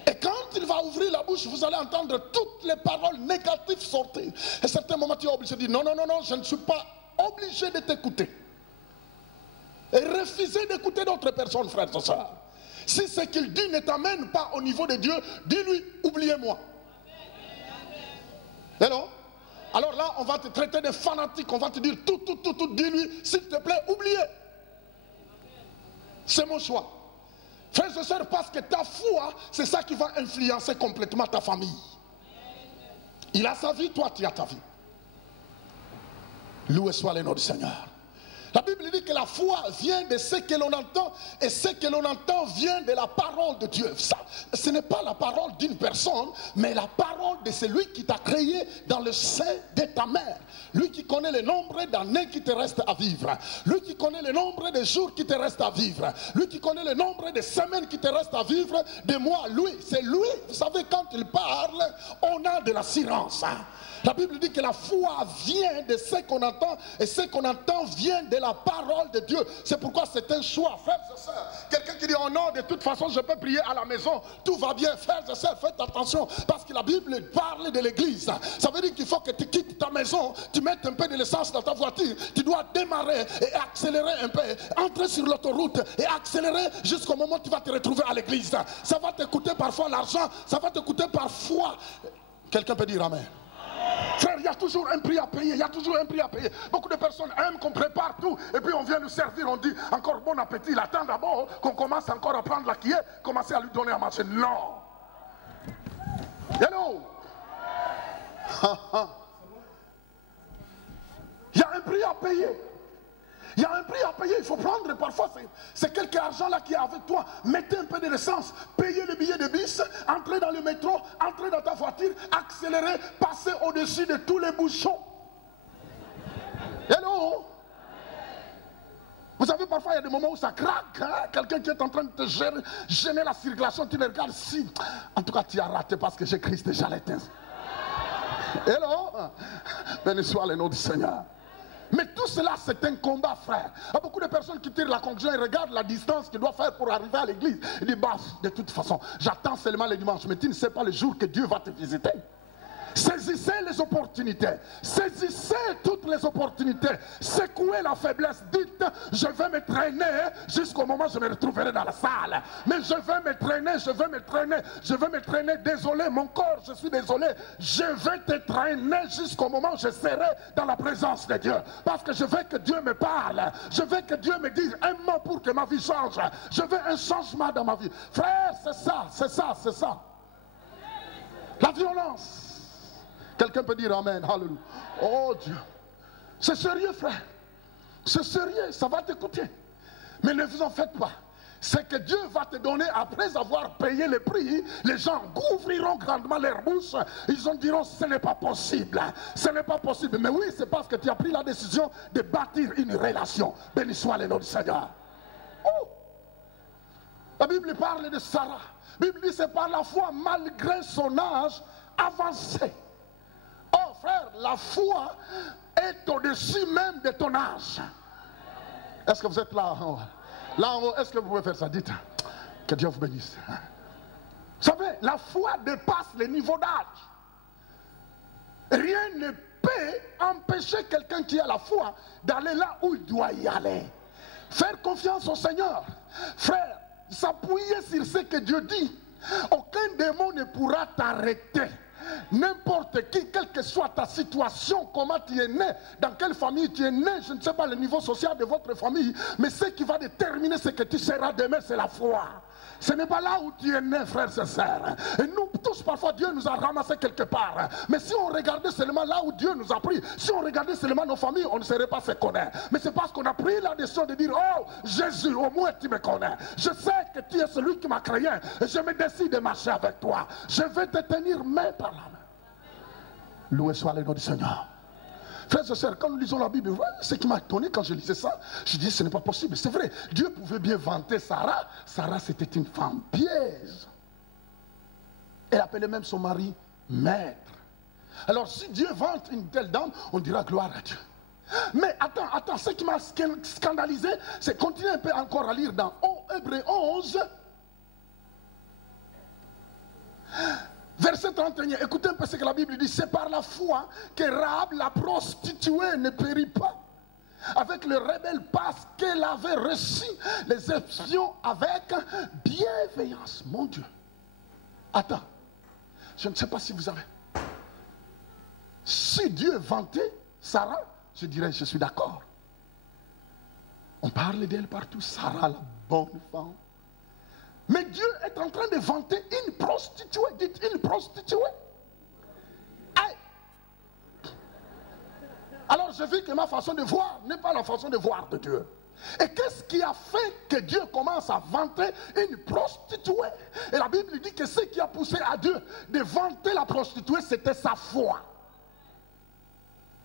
Et quand il va ouvrir la bouche, vous allez entendre toutes les paroles négatives sortir. Et à certains moments, tu es obligé de dire non, non, non, non, je ne suis pas obligé de t'écouter. Et refuser d'écouter d'autres personnes, frères et sœurs. Si ce qu'il dit ne t'amène pas au niveau de Dieu, dis-lui, oubliez-moi. Hello? Alors là, on va te traiter de fanatique, on va te dire tout, dis-lui, s'il te plaît, oubliez. C'est mon choix. Frères et sœurs, parce que ta foi, c'est ça qui va influencer complètement ta famille. Il a sa vie, toi tu as ta vie. Loué soit le nom du Seigneur. La Bible dit que la foi vient de ce que l'on entend, et ce que l'on entend vient de la parole de Dieu. Ça, ce n'est pas la parole d'une personne, mais la parole de celui qui t'a créé dans le sein de ta mère. Lui qui connaît le nombre d'années qui te restent à vivre. Lui qui connaît le nombre de jours qui te restent à vivre. Lui qui connaît le nombre de semaines qui te restent à vivre. De moi, lui, c'est lui. Vous savez, quand il parle, on a de l'assurance. La Bible dit que la foi vient de ce qu'on entend, et ce qu'on entend vient de la parole de Dieu. C'est pourquoi c'est un choix, frères et sœurs. Quelqu'un qui dit oh non, de toute façon je peux prier à la maison, tout va bien. Frères et sœurs, faites attention, parce que la Bible parle de l'église. Ça veut dire qu'il faut que tu quittes ta maison, tu mettes un peu de l'essence dans ta voiture, tu dois démarrer et accélérer un peu, entrer sur l'autoroute et accélérer jusqu'au moment où tu vas te retrouver à l'église. Ça va te coûter parfois l'argent, ça va te coûter parfois. Quelqu'un peut dire amen. Frère, il y a toujours un prix à payer, il y a toujours un prix à payer. Beaucoup de personnes aiment qu'on prépare tout et puis on vient nous servir, on dit encore bon appétit. Il attend d'abord qu'on commence encore à prendre la cuillère, commencer à lui donner à manger. Non. Hello. Il y a un prix à payer. Il y a un prix à payer, il faut prendre parfois, c'est quelque argent là qui est avec toi. Mettez un peu de l'essence, payez le billet de bus, entrez dans le métro, entrez dans ta voiture, accélérez, passez au-dessus de tous les bouchons. Hello? Vous savez, parfois il y a des moments où ça craque, hein? Quelqu'un qui est en train de te gêner la circulation, tu le regardes, si, en tout cas tu as raté parce que j'ai Christ déjà l'éteint. Hello? Béni soit le nom du Seigneur. Mais tout cela, c'est un combat, frère. Il y a beaucoup de personnes qui tirent la conclusion et regardent la distance qu'ils doivent faire pour arriver à l'église. Ils disent, bah, de toute façon, j'attends seulement le dimanche. Mais tu ne sais pas le jour que Dieu va te visiter. Saisissez les opportunités. Saisissez toutes les opportunités. Secouez la faiblesse. Dites, je vais me traîner jusqu'au moment où je me retrouverai dans la salle. Mais je vais me traîner, je vais me traîner, je vais me traîner. Désolé, mon corps, je suis désolé. Je vais te traîner jusqu'au moment où je serai dans la présence de Dieu. Parce que je veux que Dieu me parle. Je veux que Dieu me dise un mot pour que ma vie change. Je veux un changement dans ma vie. Frère, c'est ça, c'est ça, c'est ça. La violence. Quelqu'un peut dire amen, hallelujah. Oh Dieu, c'est sérieux frère, c'est sérieux, ça va te coûter. Mais ne vous en faites pas. C'est que Dieu va te donner, après avoir payé le prix, les gens ouvriront grandement leur bouche, ils en diront ce n'est pas possible, ce n'est pas possible. Mais oui, c'est parce que tu as pris la décision de bâtir une relation. Béni soit le nom du Seigneur. Oh. La Bible parle de Sarah. La Bible dit c'est par la foi malgré son âge avancé. Oh frère, la foi est au-dessus même de ton âge. Est-ce que vous êtes là en haut? Là en haut, est-ce que vous pouvez faire ça? Dites, que Dieu vous bénisse. Vous savez, la foi dépasse les niveaux d'âge. Rien ne peut empêcher quelqu'un qui a la foi d'aller là où il doit y aller. Faire confiance au Seigneur. Frère, s'appuyer sur ce que Dieu dit. Aucun démon ne pourra t'arrêter. N'importe qui, quelle que soit ta situation, comment tu es né, dans quelle famille tu es né, je ne sais pas le niveau social de votre famille, mais ce qui va déterminer ce que tu seras demain, c'est la foi. Ce n'est pas là où tu es né, frères et sœurs. Et nous tous, parfois, Dieu nous a ramassés quelque part. Mais si on regardait seulement là où Dieu nous a pris, si on regardait seulement nos familles, on ne saurait pas se connaître. Mais c'est parce qu'on a pris la décision de dire, oh Jésus, au moins tu me connais. Je sais que tu es celui qui m'a créé. Et je me décide de marcher avec toi. Je vais te tenir main par la main. Loué soit le nom du Seigneur. Frères et sœurs, quand nous lisons la Bible, ce qui m'a étonné quand je lisais ça, je dis ce n'est pas possible. C'est vrai, Dieu pouvait bien vanter Sarah. Sarah, c'était une femme piège. Elle appelait même son mari maître. Alors si Dieu vante une telle dame, on dira gloire à Dieu. Mais attends, ce qui m'a scandalisé, c'est continuer un peu encore à lire dans Hébreux 11. Verset 31, écoutez un peu ce que la Bible dit. C'est par la foi que Rahab, la prostituée, ne périt pas avec le rebelle parce qu'elle avait reçu les espions avec bienveillance. Mon Dieu. Attends, je ne sais pas si vous avez. Si Dieu vantait Sarah, je dirais je suis d'accord. On parle d'elle partout, Sarah, la bonne femme. Mais Dieu est en train de vanter une prostituée. Dites une prostituée. Aïe. Alors je vis que ma façon de voir n'est pas la façon de voir de Dieu. Et qu'est-ce qui a fait que Dieu commence à vanter une prostituée? Et la Bible dit que ce qui a poussé à Dieu de vanter la prostituée, c'était sa foi.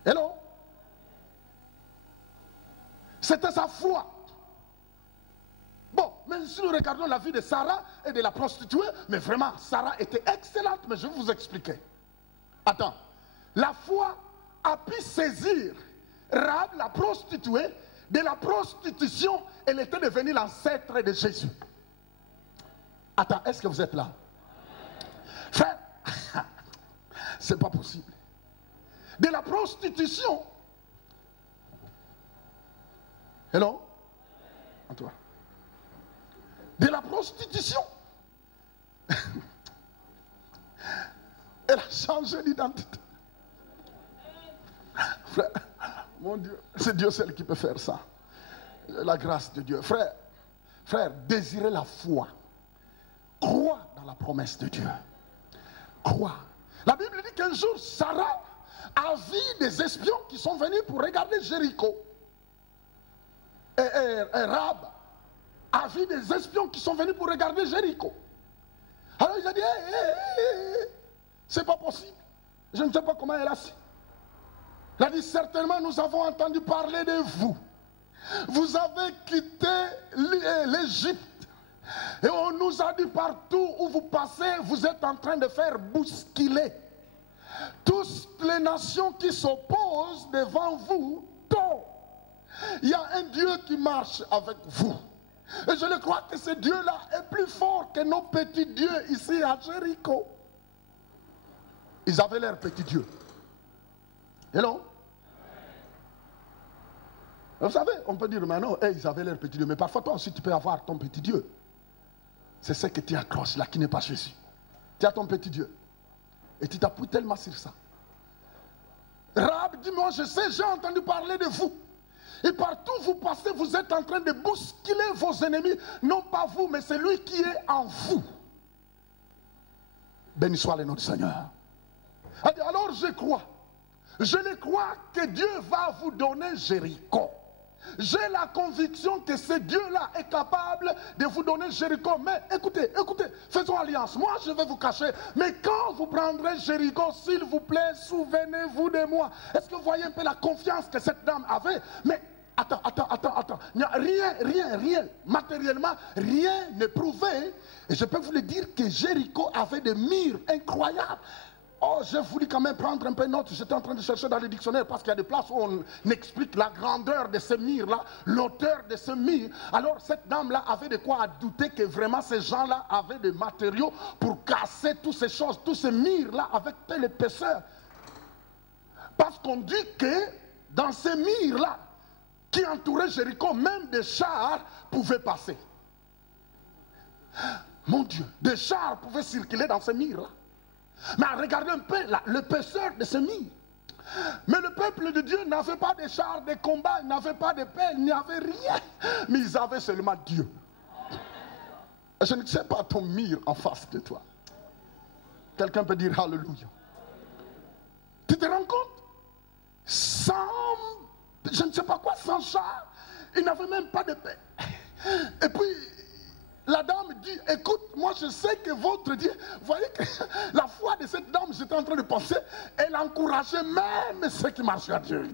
Hello? C'était sa foi. Bon, mais si nous regardons la vie de Sarah et de la prostituée, mais vraiment, Sarah était excellente, mais je vais vous expliquer. Attends, la foi a pu saisir Rahab, la prostituée. De la prostitution, elle était devenue l'ancêtre de Jésus. Attends, est-ce que vous êtes là? Frère, c'est pas possible. De la prostitution, hello? En toi. De la prostitution, elle a changé d'identité. frère, mon Dieu, c'est Dieu seul qui peut faire ça. La grâce de Dieu. Frère, désirez la foi. Crois dans la promesse de Dieu. Crois. La Bible dit qu'un jour, Sarah a vu des espions qui sont venus pour regarder Jéricho. Et Rahab a vu des espions qui sont venus pour regarder Jéricho. Alors il a dit, c'est pas possible. Je ne sais pas comment elle a su. Il a dit, certainement nous avons entendu parler de vous. Vous avez quitté l'Égypte. Et on nous a dit partout où vous passez, vous êtes en train de faire bousculer toutes les nations qui s'opposent devant vous. Donc, il y a un Dieu qui marche avec vous. Et je le crois que ce Dieu-là est plus fort que nos petits dieux ici à Jéricho. Ils avaient leur petit Dieu. Hello? Vous savez, on peut dire maintenant, ils avaient leur petit Dieu. Mais parfois, toi aussi, tu peux avoir ton petit Dieu. C'est ce que tu accroches là, qui n'est pas Jésus. Tu as ton petit Dieu. Et tu t'appuies tellement sur ça. Rahab dit, moi je sais, j'ai entendu parler de vous. Et partout où vous passez, vous êtes en train de bousculer vos ennemis. Non pas vous, mais celui qui est en vous. Béni soit le nom du Seigneur. Alors je crois. Je le crois que Dieu va vous donner Jéricho. J'ai la conviction que ce Dieu-là est capable de vous donner Jéricho. Mais écoutez, faisons alliance. Moi, je vais vous cacher. Mais quand vous prendrez Jéricho, s'il vous plaît, souvenez-vous de moi. Est-ce que vous voyez un peu la confiance que cette dame avait? Mais attends. Il n'y a rien. Matériellement, rien n'est prouvé. Et je peux vous le dire que Jéricho avait des murs incroyables. Oh, j'ai voulu quand même prendre un peu de notes. J'étais en train de chercher dans le dictionnaire parce qu'il y a des places où on explique la grandeur de ces murs-là, l'auteur de ces murs. Alors, cette dame-là avait de quoi à douter que vraiment ces gens-là avaient des matériaux pour casser toutes ces choses, tous ces murs-là avec telle épaisseur. Parce qu'on dit que dans ces murs-là, qui entouraient Jéricho, même des chars pouvaient passer. Mon Dieu, des chars pouvaient circuler dans ces murs-là. Mais regardez un peu l'épaisseur de ce mur. Mais le peuple de Dieu n'avait pas de chars de combat, il n'avait pas de paix, il n'y avait rien. Mais ils avaient seulement Dieu. Je ne sais pas ton mur en face de toi. Quelqu'un peut dire Alléluia. Tu te rends compte? Sans, je ne sais pas quoi, sans char, il n'avait même pas de paix. Et puis, la dame dit, écoute, moi je sais que votre Dieu, vous voyez que la foi de cette dame, j'étais en train de penser, elle encourageait même ceux qui marchaient à Dieu.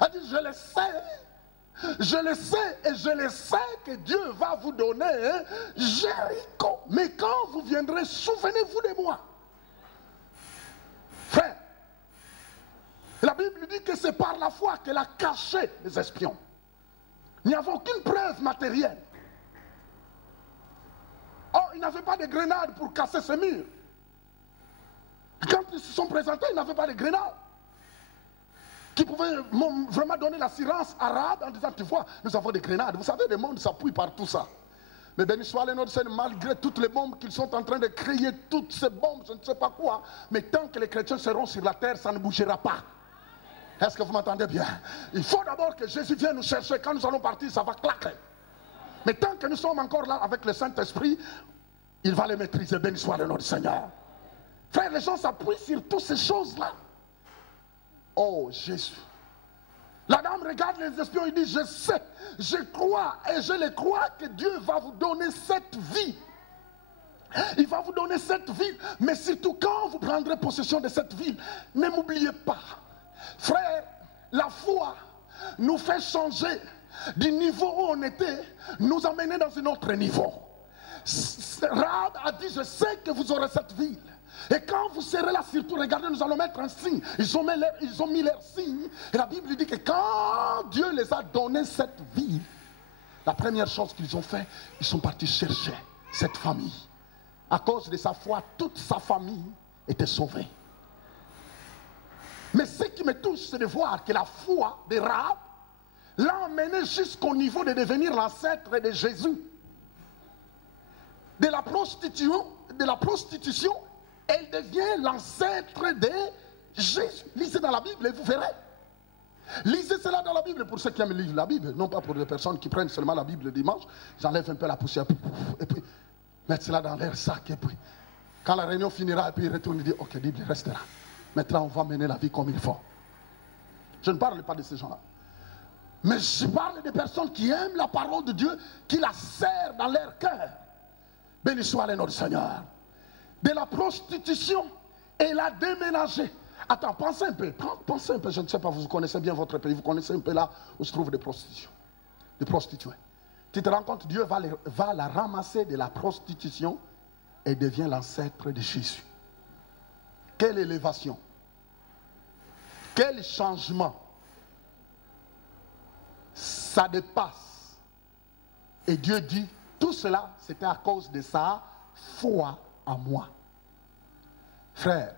Elle dit, je le sais et je le sais que Dieu va vous donner Jéricho. Mais quand vous viendrez, souvenez-vous de moi. Frère, la Bible dit que c'est par la foi qu'elle a caché les espions. Il n'y avait aucune preuve matérielle. Oh, ils n'avaient pas de grenades pour casser ce mur. Quand ils se sont présentés, ils n'avaient pas de grenades qui pouvaient vraiment donner l'assurance à Rahab en disant, tu vois, nous avons des grenades. Vous savez, le monde s'appuie par tout ça. Mais béni soit le nom de Seigneur, malgré toutes les bombes qu'ils sont en train de créer, toutes ces bombes, je ne sais pas quoi, mais tant que les chrétiens seront sur la terre, ça ne bougera pas. Est-ce que vous m'entendez bien? Il faut d'abord que Jésus vienne nous chercher. Quand nous allons partir, ça va claquer. Mais tant que nous sommes encore là avec le Saint-Esprit, il va les maîtriser. Béni soit le nom du Seigneur. Frère, les gens s'appuient sur toutes ces choses-là. Oh Jésus. La dame regarde les espions et dit, je sais, je crois et je le crois que Dieu va vous donner cette vie. Il va vous donner cette ville. Mais surtout quand vous prendrez possession de cette ville, ne m'oubliez pas. Frère, la foi nous fait changer du niveau où on était, nous amener dans un autre niveau. Rahab a dit, je sais que vous aurez cette ville. Et quand vous serez là, surtout, regardez, nous allons mettre un signe. Ils ont mis leur signe. Et la Bible dit que quand Dieu les a donné cette ville, la première chose qu'ils ont fait, ils sont partis chercher cette famille. À cause de sa foi, toute sa famille était sauvée. Mais ce qui me touche, c'est de voir que la foi de Rahab l'a emmené jusqu'au niveau de devenir l'ancêtre de Jésus. De la prostitution, elle devient l'ancêtre de Jésus. Lisez dans la Bible et vous verrez. Lisez cela dans la Bible pour ceux qui aiment lire la Bible, non pas pour les personnes qui prennent seulement la Bible le dimanche, j'enlève un peu la poussière, et puis mettre cela dans leur sac, et puis quand la réunion finira, et puis ils retournent et disent, ok, Bible restera. Maintenant, on va mener la vie comme il faut. Je ne parle pas de ces gens-là. Mais je parle des personnes qui aiment la parole de Dieu, qui la serrent dans leur cœur. Béni soit le nom du Seigneur. De la prostitution, et la déménager. Attends, pensez un peu, je ne sais pas, vous connaissez bien votre pays, vous connaissez un peu là où se trouvent des prostitutions, des prostituées. Tu te rends compte, Dieu va la ramasser de la prostitution et devient l'ancêtre de Jésus. Quelle élévation, quel changement. Ça dépasse. Et Dieu dit, tout cela, c'était à cause de sa foi en moi. Frère,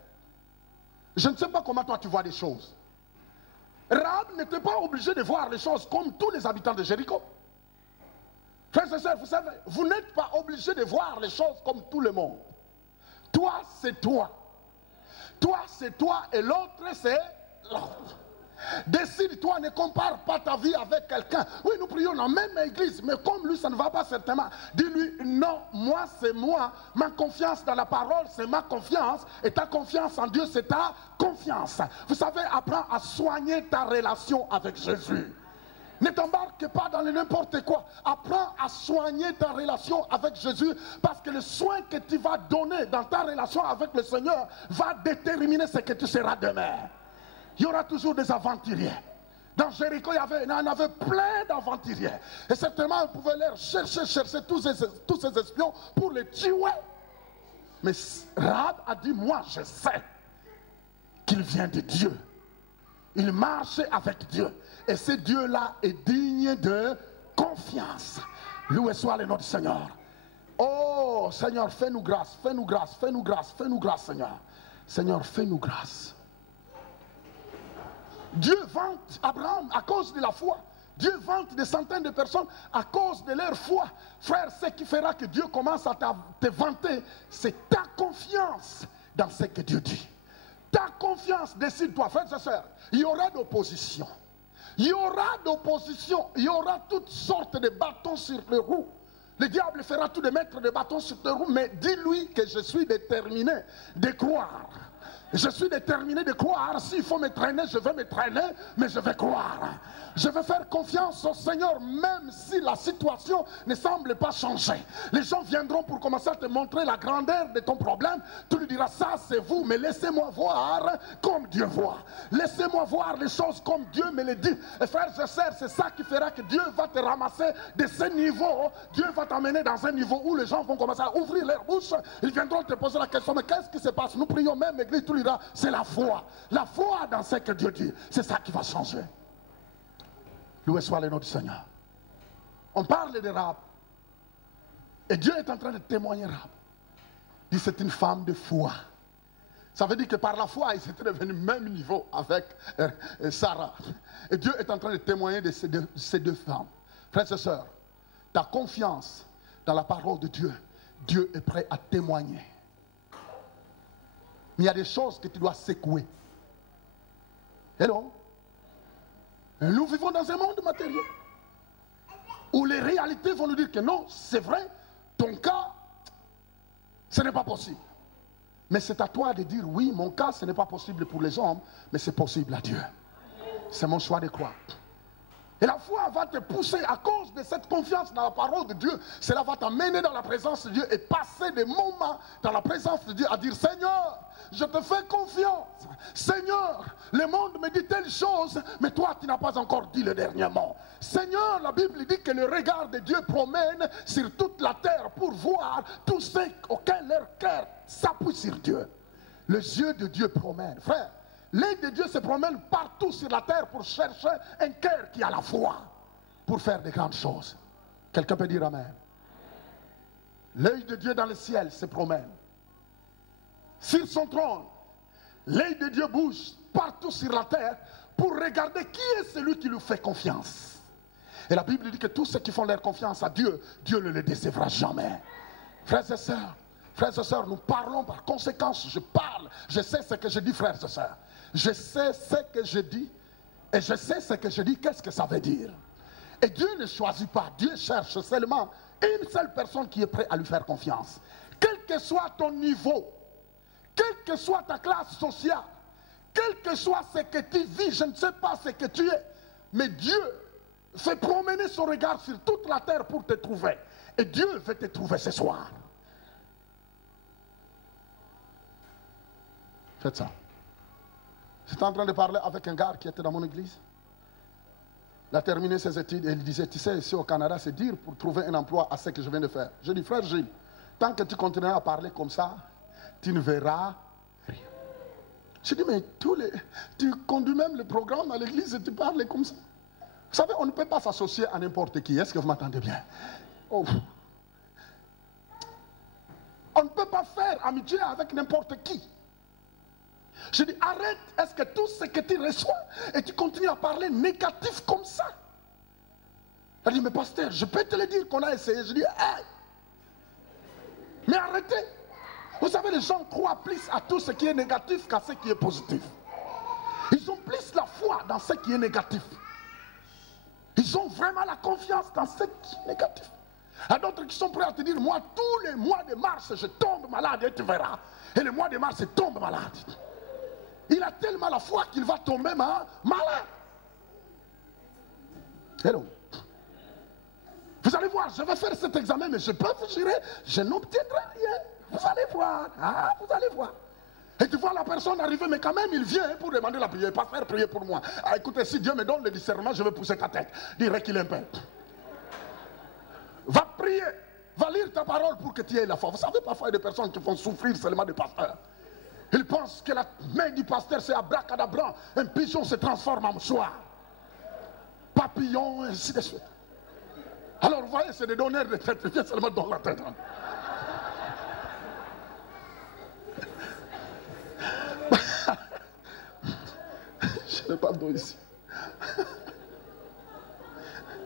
je ne sais pas comment toi tu vois les choses. Rahab n'était pas obligé de voir les choses comme tous les habitants de Jéricho. Frères et sœurs, vous savez, vous n'êtes pas obligé de voir les choses comme tout le monde. Toi, c'est toi. Toi, c'est toi et l'autre, c'est l'autre. Décide-toi, ne compare pas ta vie avec quelqu'un. Oui, nous prions dans la même église, mais comme lui, ça ne va pas certainement. Dis-lui, non, moi, c'est moi. Ma confiance dans la parole, c'est ma confiance. Et ta confiance en Dieu, c'est ta confiance. Vous savez, apprends à soigner ta relation avec Jésus. Ne t'embarque pas dans le n'importe quoi. Apprends à soigner ta relation avec Jésus, parce que le soin que tu vas donner dans ta relation avec le Seigneur va déterminer ce que tu seras demain. Il y aura toujours des aventuriers. Dans Jéricho, il y en avait plein d'aventuriers. Et certainement, on pouvait les chercher tous ces espions pour les tuer. Mais Rahab a dit, moi je sais qu'il vient de Dieu. Il marche avec Dieu. Et ce Dieu-là est digne de confiance. Loué soit le nom du Seigneur. Oh Seigneur, fais-nous grâce, fais-nous grâce, fais-nous grâce, fais-nous grâce, Seigneur. Seigneur, fais-nous grâce. Dieu vante Abraham à cause de la foi. Dieu vante des centaines de personnes à cause de leur foi. Frère, ce qui fera que Dieu commence à te vanter, c'est ta confiance dans ce que Dieu dit. Ta confiance, décide-toi, frères et sœurs. Il y aura d'opposition. Il y aura d'opposition. Il y aura toutes sortes de bâtons sur les roues. Le diable fera tout de mettre des bâtons sur les roues, mais dis-lui que je suis déterminé de croire. Je suis déterminé de croire. S'il faut me traîner, je vais me traîner, mais je vais croire. Je vais faire confiance au Seigneur, même si la situation ne semble pas changer. Les gens viendront pour commencer à te montrer la grandeur de ton problème. Tu lui diras, ça c'est vous, mais laissez-moi voir comme Dieu voit. Laissez-moi voir les choses comme Dieu me les dit. Et frères et sœurs, c'est ça qui fera que Dieu va te ramasser de ce niveau. Dieu va t'amener dans un niveau où les gens vont commencer à ouvrir leur bouche. Ils viendront te poser la question, mais qu'est-ce qui se passe? Nous prions même, l'église, tu lui diras, c'est la foi. La foi dans ce que Dieu dit, c'est ça qui va changer. Loué soit le nom du Seigneur. On parle de Rahab. Et Dieu est en train de témoigner Rahab. Il dit, c'est une femme de foi. Ça veut dire que par la foi, ils étaient devenus même niveau avec Sarah. Et Dieu est en train de témoigner de ces deux femmes. Frères et sœurs, ta confiance dans la parole de Dieu, Dieu est prêt à témoigner. Mais il y a des choses que tu dois secouer. Hello? Nous vivons dans un monde matériel où les réalités vont nous dire que non, c'est vrai, ton cas, ce n'est pas possible. Mais c'est à toi de dire, oui, mon cas, ce n'est pas possible pour les hommes, mais c'est possible à Dieu. C'est mon choix de croire. Et la foi va te pousser à cause de cette confiance dans la parole de Dieu. Cela va t'amener dans la présence de Dieu et passer des moments dans la présence de Dieu à dire, Seigneur, je te fais confiance. Seigneur, le monde me dit telle chose, mais toi, tu n'as pas encore dit le dernier mot. Seigneur, la Bible dit que le regard de Dieu promène sur toute la terre pour voir tous ceux auxquels leur cœur s'appuie sur Dieu. Les yeux de Dieu promènent. Frère, l'œil de Dieu se promène partout sur la terre pour chercher un cœur qui a la foi pour faire de grandes choses. Quelqu'un peut dire Amen. L'œil de Dieu dans le ciel se promène. Sur son trône, l'œil de Dieu bouge partout sur la terre pour regarder qui est celui qui lui fait confiance. Et la Bible dit que tous ceux qui font leur confiance à Dieu, Dieu ne les décevra jamais. Frères et sœurs, nous parlons par conséquence, je parle, je sais ce que je dis, frères et sœurs. Je sais ce que je dis Et je sais ce que je dis, qu'est-ce que ça veut dire. Et Dieu ne choisit pas, Dieu cherche seulement une seule personne qui est prête à lui faire confiance. Quel que soit ton niveau, quelle que soit ta classe sociale, quel que soit ce que tu vis, je ne sais pas ce que tu es, mais Dieu fait promener son regard sur toute la terre pour te trouver. Et Dieu veut te trouver ce soir. Faites ça. J'étais en train de parler avec un gars qui était dans mon église. Il a terminé ses études et il disait, tu sais, ici au Canada, c'est dur pour trouver un emploi à ce que je viens de faire. Je dis, frère Gilles, tant que tu continueras à parler comme ça, tu ne verras rien. Je dis, mais tu conduis même le programme à l'église et tu parles comme ça. Vous savez, on ne peut pas s'associer à n'importe qui. Est-ce que vous m'entendez bien? Oh. On ne peut pas faire amitié avec n'importe qui. Je dis, arrête, est-ce que tout ce que tu reçois et tu continues à parler négatif comme ça? Elle dit, mais pasteur, je peux te le dire qu'on a essayé. Je dis, hey, mais arrêtez. Vous savez, les gens croient plus à tout ce qui est négatif qu'à ce qui est positif. Ils ont plus la foi dans ce qui est négatif. Ils ont vraiment la confiance dans ce qui est négatif. Il y a d'autres qui sont prêts à te dire, moi, tous les mois de mars, je tombe malade et tu verras. Et le mois de mars, il tombe malade. Il a tellement la foi qu'il va tomber malade. Hello. Vous allez voir, je vais faire cet examen, mais je peux vous jurer, je n'obtiendrai rien. Vous allez voir. Ah, vous allez voir. Et tu vois la personne arriver, mais quand même, il vient pour demander la prière, pas faire prier pour moi. Ah, écoutez, si Dieu me donne le discernement, je vais pousser ta tête. Dirais qu'il est un peu. Va prier. Va lire ta parole pour que tu aies la foi. Vous savez, parfois, il y a des personnes qui font souffrir seulement des pasteurs. Ils pensent que la main du pasteur, c'est abracadabra. Un pigeon se transforme en mouchoir. Papillon, et ainsi de suite. Alors, vous voyez, c'est des donneurs de tête. Viens seulement dans la tête. Hein. Je n'ai pas le dos ici.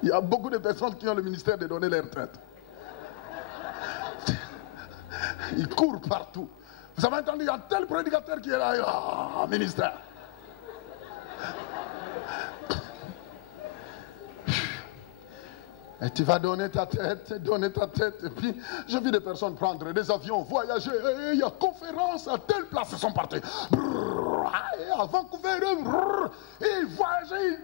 Il y a beaucoup de personnes qui ont le ministère de donner les retraites. Ils courent partout. Vous avez entendu, il y a tel prédicateur qui est là, ah, ministère. Et tu vas donner ta tête, et puis je vis des personnes prendre des avions, voyager, et il y a conférence à telle place, ils sont partis. Et à Vancouver, et voyager,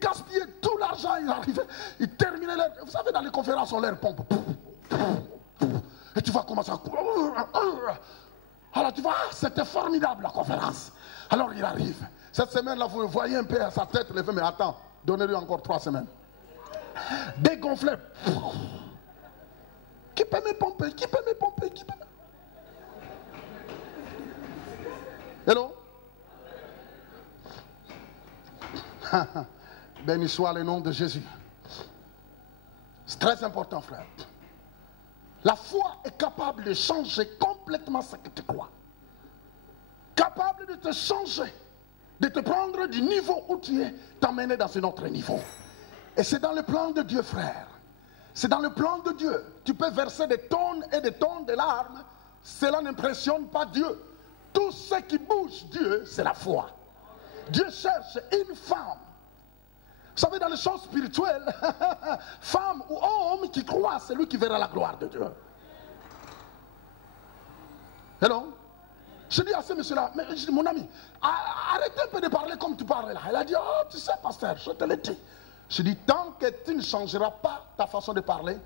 gaspiller tout l'argent, ils arrivaient, ils terminaient leur... Vous savez, dans les conférences, on leur pompe. Et tu vas commencer à courir. Alors tu vois, c'était formidable la conférence. Alors il arrive. Cette semaine-là, vous voyez un peu à sa tête levée, mais attends, donnez-lui encore 3 semaines. Dégonflé. Qui peut me pomper? Qui peut me pomper? Qui peut me... Hello? Béni soit le nom de Jésus. C'est très important, frère. La foi est capable de changer complètement ce que tu crois. Capable de te changer, de te prendre du niveau où tu es, t'emmener dans un autre niveau. Et c'est dans le plan de Dieu, frère. C'est dans le plan de Dieu. Tu peux verser des tonnes et des tonnes de larmes. Cela n'impressionne pas Dieu. Tout ce qui bouge Dieu, c'est la foi. Dieu cherche une femme. Vous savez, dans les choses spirituelles, femme ou homme qui croit, c'est lui qui verra la gloire de Dieu. Hello? Je dis à ce monsieur-là, mais je dis, mon ami, arrête un peu de parler comme tu parles là. Il a dit, oh, tu sais, pasteur, je te l'ai dit. Je dis, tant que tu ne changeras pas ta façon de parler,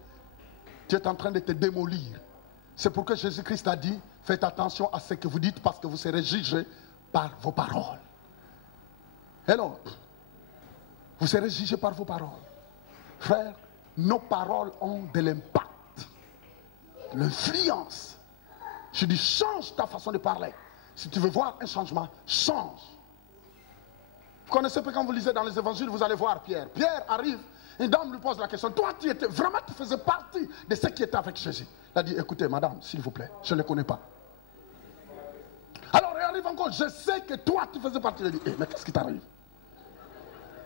tu es en train de te démolir. C'est pourquoi Jésus-Christ a dit, faites attention à ce que vous dites parce que vous serez jugés par vos paroles. Hello? Vous serez jugés par vos paroles. Frère, nos paroles ont de l'impact, l'influence. Je dis, change ta façon de parler. Si tu veux voir un changement, change. Vous connaissez pas quand vous lisez dans les évangiles, vous allez voir Pierre. Pierre arrive, une dame lui pose la question. Toi, tu étais vraiment, tu faisais partie de ceux qui étaient avec Jésus. Il a dit, écoutez, madame, s'il vous plaît, je ne le connais pas. Alors, il arrive encore, je sais que toi, tu faisais partie. Il a dit, mais qu'est-ce qui t'arrive?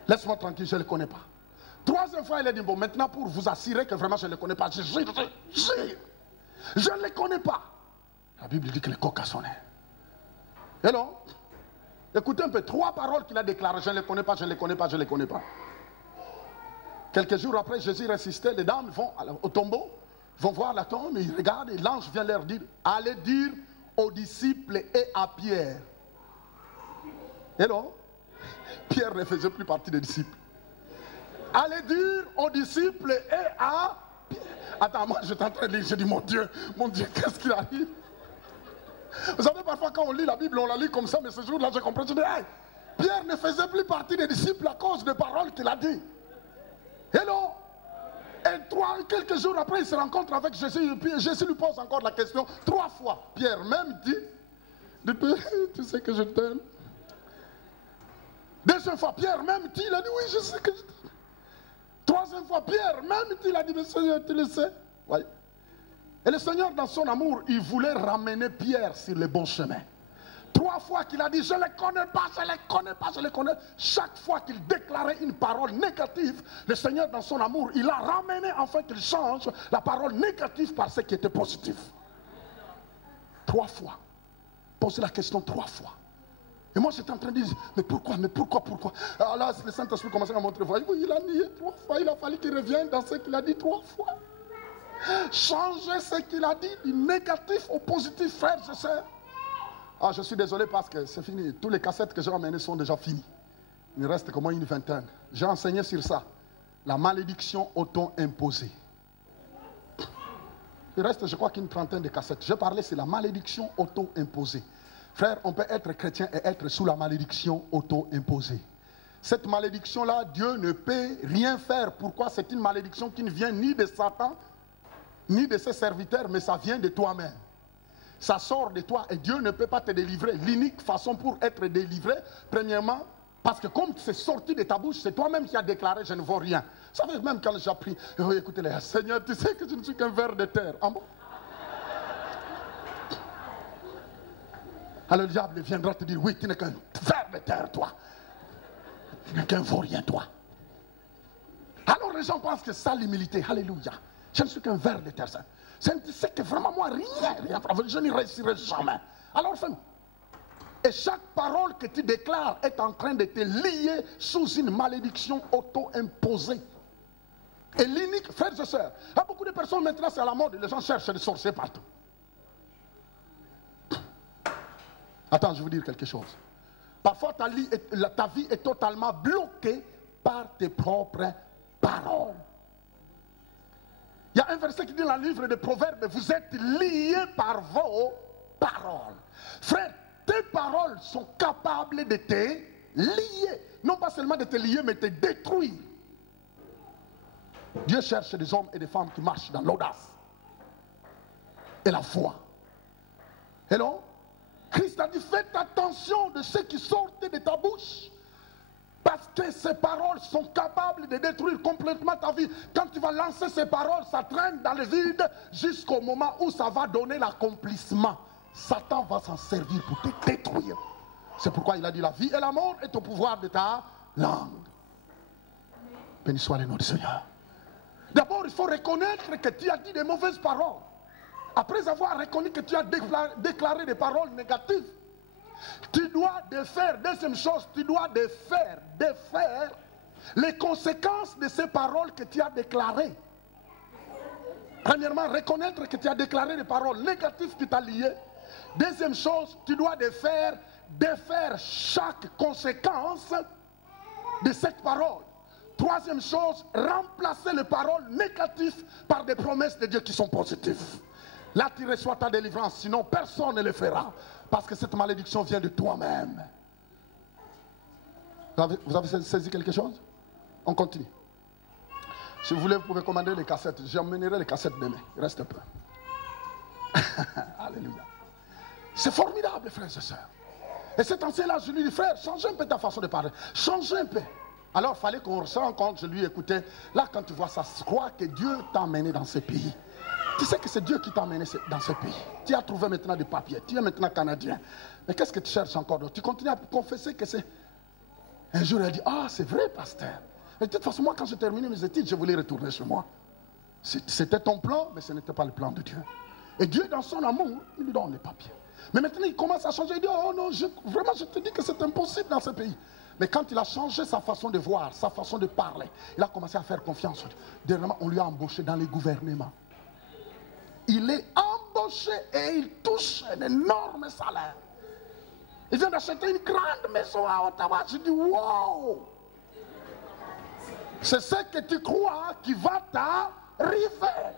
Laisse-moi tranquille, je ne le connais pas. 3e fois, il a dit, bon, maintenant, pour vous assurer que vraiment je ne le connais pas, je ne le connais pas. La Bible dit que le coq a sonné. Et non? Écoutez un peu, 3 paroles qu'il a déclarées. Je ne les connais pas, je ne les connais pas, je ne les connais pas. Quelques jours après, Jésus ressuscité, les dames vont au tombeau, vont voir la tombe, ils regardent, et l'ange vient leur dire, allez dire aux disciples et à Pierre. Et non, Pierre ne faisait plus partie des disciples. Allez dire aux disciples et à Pierre. Attends, moi je suis en train de lire, je dis mon Dieu, qu'est-ce qu'il a dit? Vous savez, parfois quand on lit la Bible, on la lit comme ça, mais ce jour-là, je comprends, je dis, hey, Pierre ne faisait plus partie des disciples à cause des paroles qu'il a dit. Hello. Et quelques jours après, il se rencontre avec Jésus, et puis Jésus lui pose encore la question 3 fois. Pierre même dit, tu sais que je t'aime. Deuxième fois, Pierre même dit, il a dit, oui, je sais que je t'aime. Troisième fois, Pierre même dit, il a dit, mais Seigneur, tu le sais. Oui. Et le Seigneur, dans son amour, il voulait ramener Pierre sur le bon chemin. 3 fois qu'il a dit, je ne les connais pas, je ne les connais pas, je les connais. Chaque fois qu'il déclarait une parole négative, le Seigneur, dans son amour, il a ramené afin qu'il change la parole négative par ce qui était positif. 3 fois. Posez la question 3 fois. Et moi, j'étais en train de dire, mais pourquoi? Alors là, le Saint-Esprit commençait à montrer, oui, il a nié 3 fois, il a fallu qu'il revienne dans ce qu'il a dit 3 fois. Changer ce qu'il a dit du négatif au positif, frères et sœurs. Ah, je suis désolé parce que c'est fini. Tous les cassettes que j'ai ramenées sont déjà finies. Il ne reste que moins une vingtaine. J'ai enseigné sur ça. La malédiction auto-imposée. Il reste, je crois, qu'une trentaine de cassettes. J'ai parlé sur la malédiction auto-imposée. Frère, on peut être chrétien et être sous la malédiction auto-imposée. Cette malédiction-là, Dieu ne peut rien faire. Pourquoi? C'est une malédiction qui ne vient ni de Satan, ni de ses serviteurs, mais ça vient de toi-même. Ça sort de toi et Dieu ne peut pas te délivrer. L'unique façon pour être délivré, premièrement, parce que comme c'est sorti de ta bouche, c'est toi-même qui as déclaré, je ne vaux rien. Vous savez, même quand j'ai appris, écoutez, Seigneur, tu sais que je ne suis qu'un ver de terre. Ah bon? Alors le diable viendra te dire, oui, tu n'es qu'un ver de terre, toi. Tu n'es qu'un vaurien, toi. Alors les gens pensent que c'est ça l'humilité. Alléluia. Je ne suis qu'un ver de terre. C'est que vraiment moi, rien. Je n'y réussirai jamais. Alors, et chaque parole que tu déclares est en train de te lier sous une malédiction auto-imposée. Et l'unique, frères et sœurs, il y a beaucoup de personnes maintenant, c'est à la mode, les gens cherchent des sorciers partout. Attends, je vais vous dire quelque chose. Parfois, ta vie est totalement bloquée par tes propres paroles. Il y a un verset qui dit dans le livre des Proverbes, vous êtes liés par vos paroles. Frère, tes paroles sont capables de te lier. Non pas seulement de te lier, mais de te détruire. Dieu cherche des hommes et des femmes qui marchent dans l'audace et la foi. Hello? Christ a dit, faites attention de ce qui sortent de ta bouche. Parce que ces paroles sont capables de détruire complètement ta vie. Quand tu vas lancer ces paroles, ça traîne dans le vide jusqu'au moment où ça va donner l'accomplissement. Satan va s'en servir pour te détruire. C'est pourquoi il a dit, la vie et la mort est au pouvoir de ta langue. Béni soit le nom du Seigneur. D'abord, il faut reconnaître que tu as dit des mauvaises paroles. Après avoir reconnu que tu as déclaré des paroles négatives, tu dois défaire, deuxième chose, tu dois défaire les conséquences de ces paroles que tu as déclarées. Premièrement, reconnaître que tu as déclaré des paroles négatives qui t'ont lié. Deuxième chose, tu dois défaire chaque conséquence de cette parole. Troisième chose, remplacer les paroles négatives par des promesses de Dieu qui sont positives. Là, tu reçois ta délivrance, sinon personne ne le fera. Parce que cette malédiction vient de toi-même. Vous avez saisi quelque chose? On continue. Si vous voulez, vous pouvez commander les cassettes. J'emmènerai les cassettes demain. Il reste un peu. Alléluia. C'est formidable, frères et sœurs. Et cet ancien-là, je lui dis, frère, change un peu ta façon de parler. Change un peu. Alors, il fallait qu'on se rende compte, je lui écoutais. Là, quand tu vois ça, crois que Dieu t'a emmené dans ce pays. Tu sais que c'est Dieu qui t'a emmené dans ce pays. Tu as trouvé maintenant des papiers. Tu es maintenant Canadien. Mais qu'est-ce que tu cherches encore d'autre? Tu continues à confesser que c'est... Un jour, elle dit, ah, c'est vrai, pasteur. Et de toute façon, moi, quand j'ai terminé mes études, je voulais retourner chez moi. C'était ton plan, mais ce n'était pas le plan de Dieu. Et Dieu, dans son amour, il lui donne les papiers. Mais maintenant, il commence à changer. Il dit, oh non, vraiment, je te dis que c'est impossible dans ce pays. Mais quand il a changé sa façon de voir, sa façon de parler, il a commencé à faire confiance. Dernièrement, on lui a embauché dans les gouvernements. Il est embauché et il touche un énorme salaire. Il vient d'acheter une grande maison à Ottawa. Je dis, wow! C'est ce que tu crois qui va t'arriver.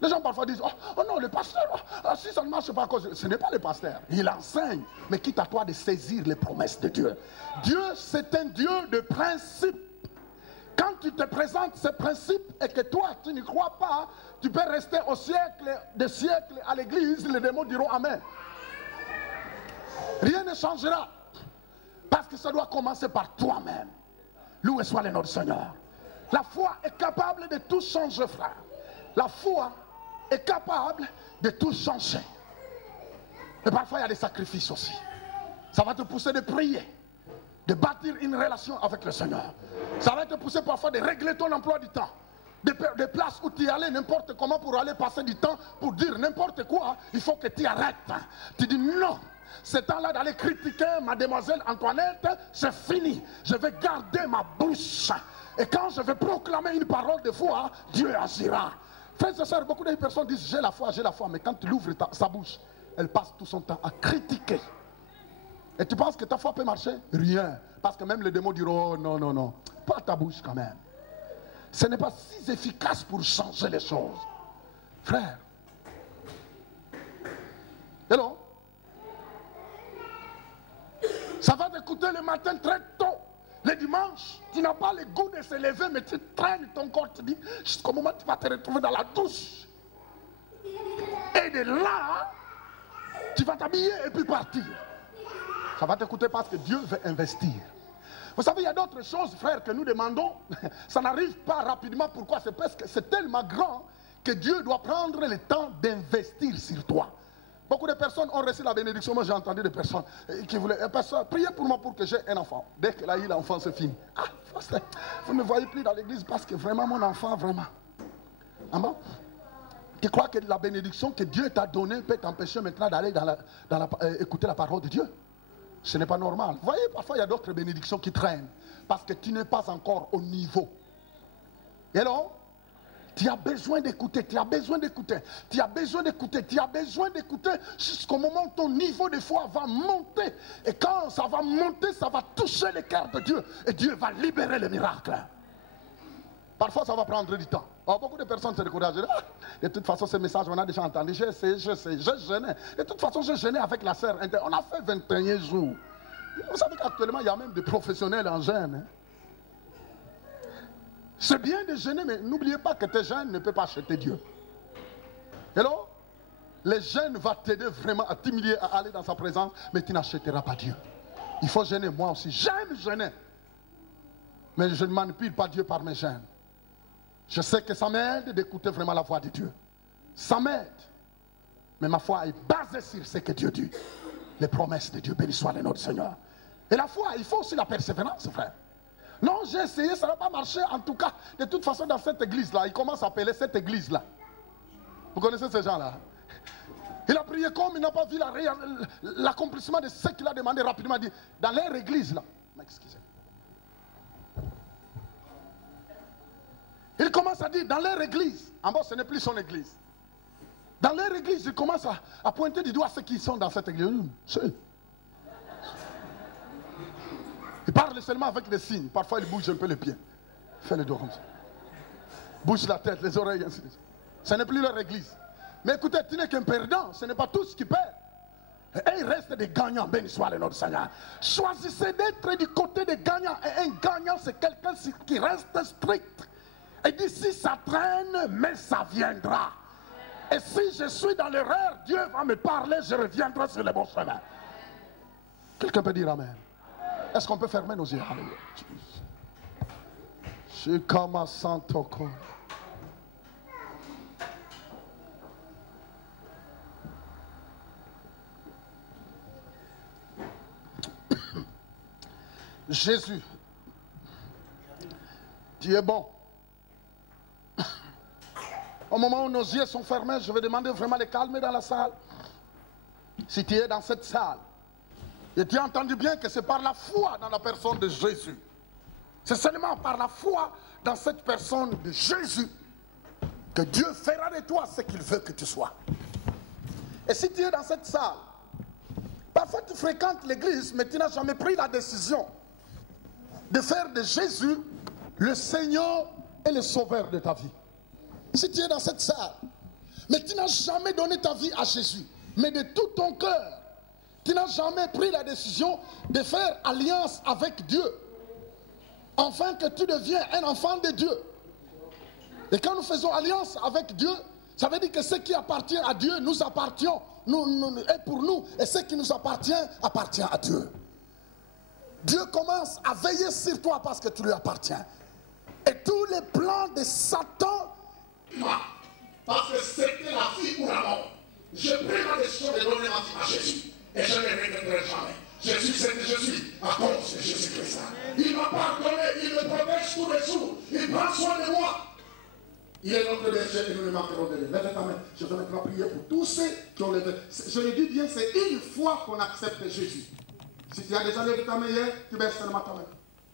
Les gens parfois disent, oh non, le pasteur, si ça ne marche pas, ce n'est pas le pasteur. Il enseigne, mais quitte à toi de saisir les promesses de Dieu. Dieu, c'est un Dieu de principe. Quand tu te présentes ces principes et que toi, tu n'y crois pas, tu peux rester au siècle des siècles à l'église, les démons diront Amen. Rien ne changera. Parce que ça doit commencer par toi-même. Loué soit le nom du Seigneur. La foi est capable de tout changer, frère. La foi est capable de tout changer. Et parfois, il y a des sacrifices aussi. Ça va te pousser de prier, de bâtir une relation avec le Seigneur. Ça va te pousser parfois de régler ton emploi du temps. Des places où tu y allais n'importe comment pour aller passer du temps, pour dire n'importe quoi, il faut que tu arrêtes. Tu dis non. Ce temps-là d'aller critiquer mademoiselle Antoinette, c'est fini. Je vais garder ma bouche. Et quand je vais proclamer une parole de foi, Dieu agira. Frères et sœurs, beaucoup de personnes disent j'ai la foi, mais quand tu ouvres sa bouche, elle passe tout son temps à critiquer. Et tu penses que ta foi peut marcher? Rien. Parce que même les démons diront oh non, non, non. Pas ta bouche quand même. Ce n'est pas si efficace pour changer les choses. Frère. Hello? Ça va t'écouter le matin très tôt. Le dimanche, tu n'as pas le goût de se lever, mais tu traînes ton corps, tu dis, jusqu'au moment où tu vas te retrouver dans la douche. Et de là, tu vas t'habiller et puis partir. Ça va t'écouter parce que Dieu veut investir. Vous savez, il y a d'autres choses, frères, que nous demandons. Ça n'arrive pas rapidement. Pourquoi? C'est parce que c'est tellement grand que Dieu doit prendre le temps d'investir sur toi. Beaucoup de personnes ont reçu la bénédiction. Moi, j'ai entendu des personnes qui voulaient... priez pour moi pour que j'ai un enfant. Dès qu'elle a eu l'enfant, c'est fini. Ah, vous ne me voyez plus dans l'église parce que vraiment, mon enfant, vraiment. Ah bon? Tu crois que la bénédiction que Dieu t'a donnée peut t'empêcher maintenant d'aller écouter la parole de Dieu? Ce n'est pas normal. Vous voyez, parfois, il y a d'autres bénédictions qui traînent parce que tu n'es pas encore au niveau. Et alors, tu as besoin d'écouter, tu as besoin d'écouter, tu as besoin d'écouter, tu as besoin d'écouter jusqu'au moment où ton niveau de foi va monter. Et quand ça va monter, ça va toucher le cœur de Dieu. Et Dieu va libérer le miracle. Parfois, ça va prendre du temps. Alors, beaucoup de personnes se découragent. Ah, de toute façon, ce message, on a déjà entendu. Je sais, j'ai gêné. De toute façon, j'ai gêné avec la sœur. On a fait 21 jours. Vous savez qu'actuellement, il y a même des professionnels en jeûne. Hein? C'est bien de jeûner, mais n'oubliez pas que tes jeûnes ne peuvent pas acheter Dieu. Hello? Le jeûne va t'aider vraiment à t'humilier, à aller dans sa présence, mais tu n'achèteras pas Dieu. Il faut jeûner, moi aussi. J'aime jeûner. Mais je ne manipule pas Dieu par mes jeûnes. Je sais que ça m'aide d'écouter vraiment la voix de Dieu. Ça m'aide. Mais ma foi est basée sur ce que Dieu dit. Les promesses de Dieu, béni soit le nom du Seigneur. Et la foi, il faut aussi la persévérance, frère. Non, j'ai essayé, ça n'a pas marché. En tout cas, de toute façon, dans cette église-là, il commence à appeler cette église-là. Vous connaissez ces gens-là? Il a prié comme il n'a pas vu l'accomplissement de ce qu'il a demandé rapidement. Dit, dans leur église-là. Excusez. Il commence à dire, dans leur église. En bas, ce n'est plus son église. Dans leur église, il commence à pointer du doigt ceux qui sont dans cette église. Il parle seulement avec des signes. Parfois, il bouge un peu les pieds. Fais le dos comme ça. Bouge la tête, les oreilles, ainsi de suite. Ce n'est plus leur église. Mais écoutez, tu n'es qu'un perdant. Ce n'est pas tous qui perdent. Et il reste des gagnants. Béni soit le nom du Seigneur. Choisissez d'être du côté des gagnants. Et un gagnant, c'est quelqu'un qui reste strict. Et d'ici, ça traîne, mais ça viendra. Et si je suis dans l'erreur, Dieu va me parler, je reviendrai sur le bon chemin. Quelqu'un peut dire Amen. Est-ce qu'on peut fermer nos yeux? Alléluia. Shikama Santoko. Jésus, tu es bon. Au moment où nos yeux sont fermés, je vais demander vraiment le calme dans la salle. si tu es dans cette salle, et tu as entendu bien que c'est par la foi dans la personne de Jésus, c'est seulement par la foi dans cette personne de Jésus que Dieu fera de toi ce qu'il veut que tu sois. Et si tu es dans cette salle, parfois tu fréquentes l'église, mais tu n'as jamais pris la décision de faire de Jésus le Seigneur et le Sauveur de ta vie. Si tu es dans cette salle, mais tu n'as jamais donné ta vie à Jésus, mais de tout ton cœur, tu n'as jamais pris la décision de faire alliance avec Dieu, afin que tu deviens un enfant de Dieu. Et quand nous faisons alliance avec Dieu, ça veut dire que ce qui appartient à Dieu nous appartient, est pour nous, et ce qui nous appartient à Dieu. Dieu commence à veiller sur toi parce que tu lui appartiens. Et tous les plans de Satan, parce que c'était la vie ou la mort. J'ai pris la décision de donner ma vie à Jésus. Et je ne le regretterai jamais. Jésus, c'est que je suis à cause de Jésus-Christ. Il m'a pardonné, il me protège tous les jours. Il prend soin de moi. Il est notre berger et nous ne manquerons de rien. Lève ta main. Je vais maintenant prier pour tous ceux qui ont levé. Je le dis bien, c'est une fois qu'on accepte Jésus. Si tu as déjà levé ta main hier, tu baisses seulement ta main.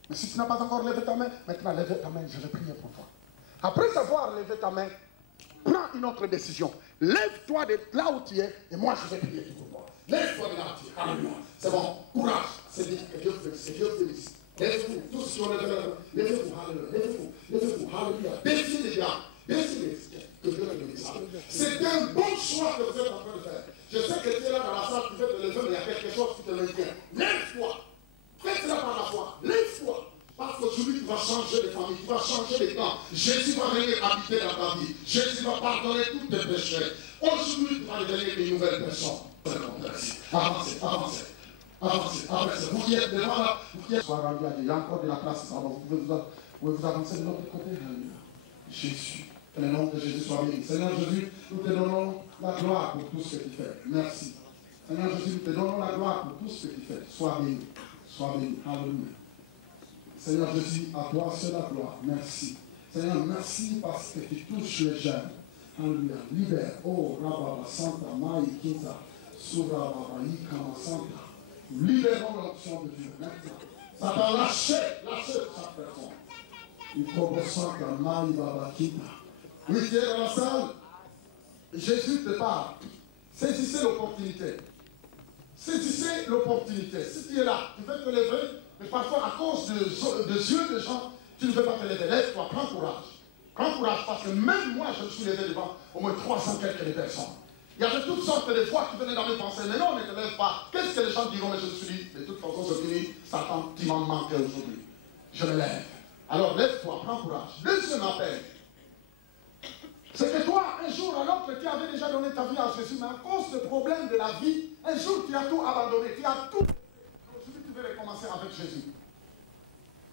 Mais si tu n'as pas encore levé ta main, maintenant lève ta main, je vais prier pour toi. Après avoir levé ta main, prends une autre décision. Lève-toi de là où tu es et moi je vais prier pour toi. Lève-toi de là où tu es. Alléluia. C'est bon. Courage. C'est dit que Dieu félicite. Dieu félicite. Lève-vous. Tous ceux qui ont levé la main. Lève-vous. Alléluia. Lève-vous. Lève-vous. Alléluia. Défiez les diables. Défiez les diables. Que Dieu le bénisse. C'est un bon choix que vous êtes en train de faire. Je sais que tu es là dans la salle, tu veux te lever, mais il y a quelque chose qui te maintient. Lève-toi. Fais cela par la foi. Lève-toi. Parce qu'aujourd'hui, tu vas changer de famille, tu vas changer de temps. Jésus va venir habiter dans ta vie. Jésus va pardonner tous tes péchés. Aujourd'hui, tu vas devenir une nouvelle personne. Avancez, avancez. Avancez, avancez. Vous qui êtes devant là, vous qui êtes... Il y a encore de la place. Vous pouvez vous avancer de l'autre côté. Jésus. Que le nom de Jésus soit béni. Seigneur Jésus, nous te donnons la gloire pour tout ce que tu fais. Merci. Seigneur Jésus, nous te donnons la gloire pour tout ce que tu fais. Sois béni. Sois béni. Alléluia. Seigneur Jésus, à toi seul la gloire. Merci. Seigneur, merci parce que tu touches les jeunes. Alléluia. Libère. Oh, Rababa Santa, Maïkita, Surababa, Ikama Santa. Libérons l'option de Dieu. Maintenant. Satan, lâchez chaque personne. Il faut Santa, Maïbaba, Kita. Oui, tu es dans la salle. Jésus te parle. Saisissez l'opportunité. Saisissez l'opportunité. Si tu es là, tu veux te lever, mais parfois à cause des yeux des gens, tu ne veux pas te lever. Lève-toi, prends courage. Prends courage parce que même moi, je me suis levé devant au moins 300 quelques personnes. Il y avait toutes sortes de voix qui venaient dans mes pensées. Mais non, ne te lève pas. Qu'est-ce que les gens diront? Mais je me suis dit, de toute façon, c'est fini. Satan, tu m'en manquais aujourd'hui. Je me lève. Alors lève-toi, prends courage. Deuxième appel. C'est que toi, un jour à l'autre, tu avais déjà donné ta vie à Jésus, mais à cause des problèmes de la vie, un jour tu as tout abandonné, tu as tout. Aujourd'hui, tu veux recommencer avec Jésus.